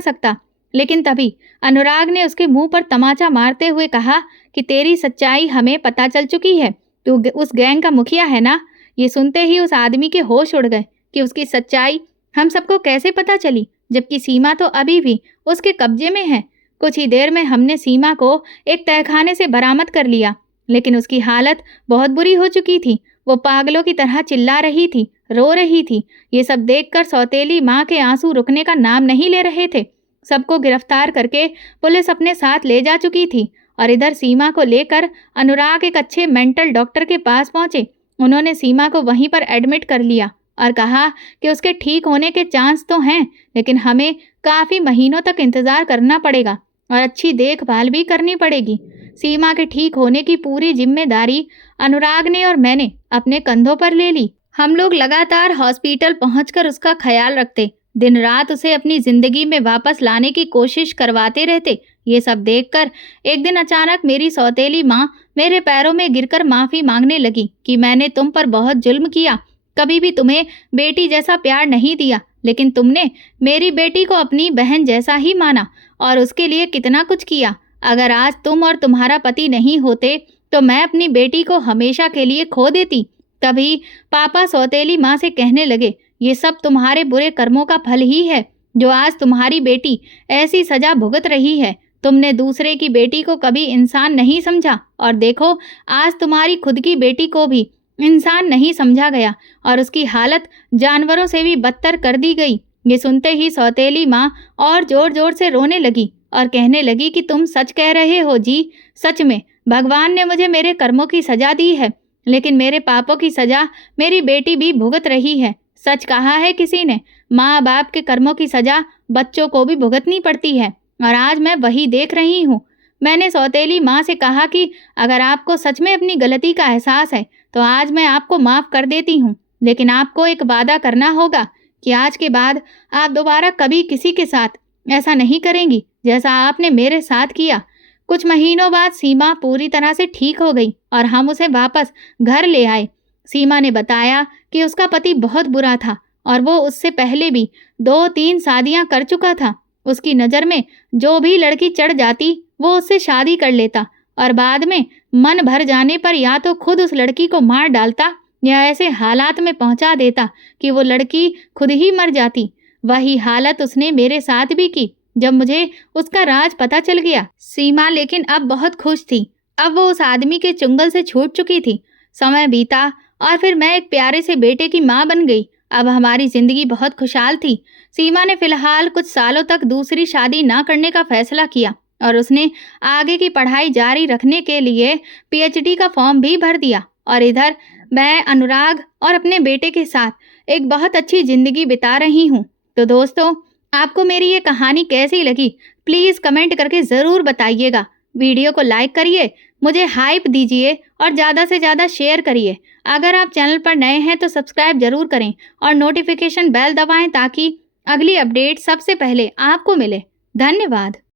सकता। लेकिन तभी अनुराग ने उसके मुंह पर तमाचा मारते हुए कहा कि तेरी सच्चाई हमें पता चल चुकी है, तू उस गैंग का मुखिया है ना। ये सुनते ही उस आदमी के होश उड़ गए कि उसकी सच्चाई हम सबको कैसे पता चली, जबकि सीमा तो अभी भी उसके कब्जे में है। कुछ ही देर में हमने सीमा को एक तहखाने से बरामद कर लिया, लेकिन उसकी हालत बहुत बुरी हो चुकी थी। वो पागलों की तरह चिल्ला रही थी, रो रही थी। ये सब देखकर सौतेली माँ के आंसू रुकने का नाम नहीं ले रहे थे। सबको गिरफ्तार करके पुलिस अपने साथ ले जा चुकी थी और इधर सीमा को लेकर अनुराग एक अच्छे मेंटल डॉक्टर के पास पहुंचे। उन्होंने सीमा को वहीं पर एडमिट कर लिया और कहा कि उसके ठीक होने के चांस तो हैं, लेकिन हमें काफ़ी महीनों तक इंतज़ार करना पड़ेगा और अच्छी देखभाल भी करनी पड़ेगी। सीमा के ठीक होने की पूरी जिम्मेदारी अनुराग ने और मैंने अपने कंधों पर ले ली। हम लोग लगातार हॉस्पिटल पहुंचकर उसका ख्याल रखते, दिन रात उसे अपनी जिंदगी में वापस लाने की कोशिश करवाते रहते। ये सब देखकर एक दिन अचानक मेरी सौतेली माँ मेरे पैरों में गिरकर माफी मांगने लगी कि मैंने तुम पर बहुत जुल्म किया, कभी भी तुम्हें बेटी जैसा प्यार नहीं दिया, लेकिन तुमने मेरी बेटी को अपनी बहन जैसा ही माना और उसके लिए कितना कुछ किया। अगर आज तुम और तुम्हारा पति नहीं होते तो मैं अपनी बेटी को हमेशा के लिए खो देती। तभी पापा सौतेली माँ से कहने लगे, ये सब तुम्हारे बुरे कर्मों का फल ही है जो आज तुम्हारी बेटी ऐसी सजा भुगत रही है। तुमने दूसरे की बेटी को कभी इंसान नहीं समझा और देखो आज तुम्हारी खुद की बेटी को भी इंसान नहीं समझा गया और उसकी हालत जानवरों से भी बदतर कर दी गई। ये सुनते ही सौतेली माँ और जोर जोर से रोने लगी और कहने लगी कि तुम सच कह रहे हो जी, सच में भगवान ने मुझे मेरे कर्मों की सजा दी है, लेकिन मेरे पापों की सजा मेरी बेटी भी भुगत रही है। सच कहा है किसी ने, माँ बाप के कर्मों की सजा बच्चों को भी भुगतनी पड़ती है और आज मैं वही देख रही हूँ। मैंने सौतेली माँ से कहा कि अगर आपको सच में अपनी गलती का एहसास है तो आज मैं आपको माफ़ कर देती हूँ, लेकिन आपको एक वादा करना होगा कि आज के बाद आप दोबारा कभी किसी के साथ ऐसा नहीं करेंगी जैसा आपने मेरे साथ किया। कुछ महीनों बाद सीमा पूरी तरह से ठीक हो गई और हम उसे वापस घर ले आए। सीमा ने बताया कि उसका पति बहुत बुरा था और वो उससे पहले भी 2-3 शादियां कर चुका था। उसकी नज़र में जो भी लड़की चढ़ जाती वो उससे शादी कर लेता और बाद में मन भर जाने पर या तो खुद उस लड़की को मार डालता या ऐसे हालात में पहुंचा देता कि वो लड़की खुद ही मर जाती। वही हालत उसने मेरे साथ भी की जब मुझे उसका राज पता चल गया। सीमा लेकिन अब बहुत खुश थी। अब वो उस आदमी के चुंगल से छूट चुकी थी। समय बीता और फिर मैं एक प्यारे से बेटे की माँ बन गई। अब हमारी जिंदगी बहुत खुशहाल थी। सीमा ने फिलहाल कुछ सालों तक दूसरी शादी ना करने का फैसला किया और उसने आगे की पढ़ाई जारी रखने के लिए पीएचडी का फॉर्म भी भर दिया। और इधर मैं अनुराग और अपने बेटे के साथ एक बहुत अच्छी जिंदगी बिता रही हूँ। तो दोस्तों, आपको मेरी ये कहानी कैसी लगी प्लीज़ कमेंट करके ज़रूर बताइएगा। वीडियो को लाइक करिए, मुझे हाइप दीजिए और ज़्यादा से ज़्यादा शेयर करिए। अगर आप चैनल पर नए हैं तो सब्सक्राइब जरूर करें और नोटिफिकेशन बेल दबाएं ताकि अगली अपडेट सबसे पहले आपको मिले। धन्यवाद।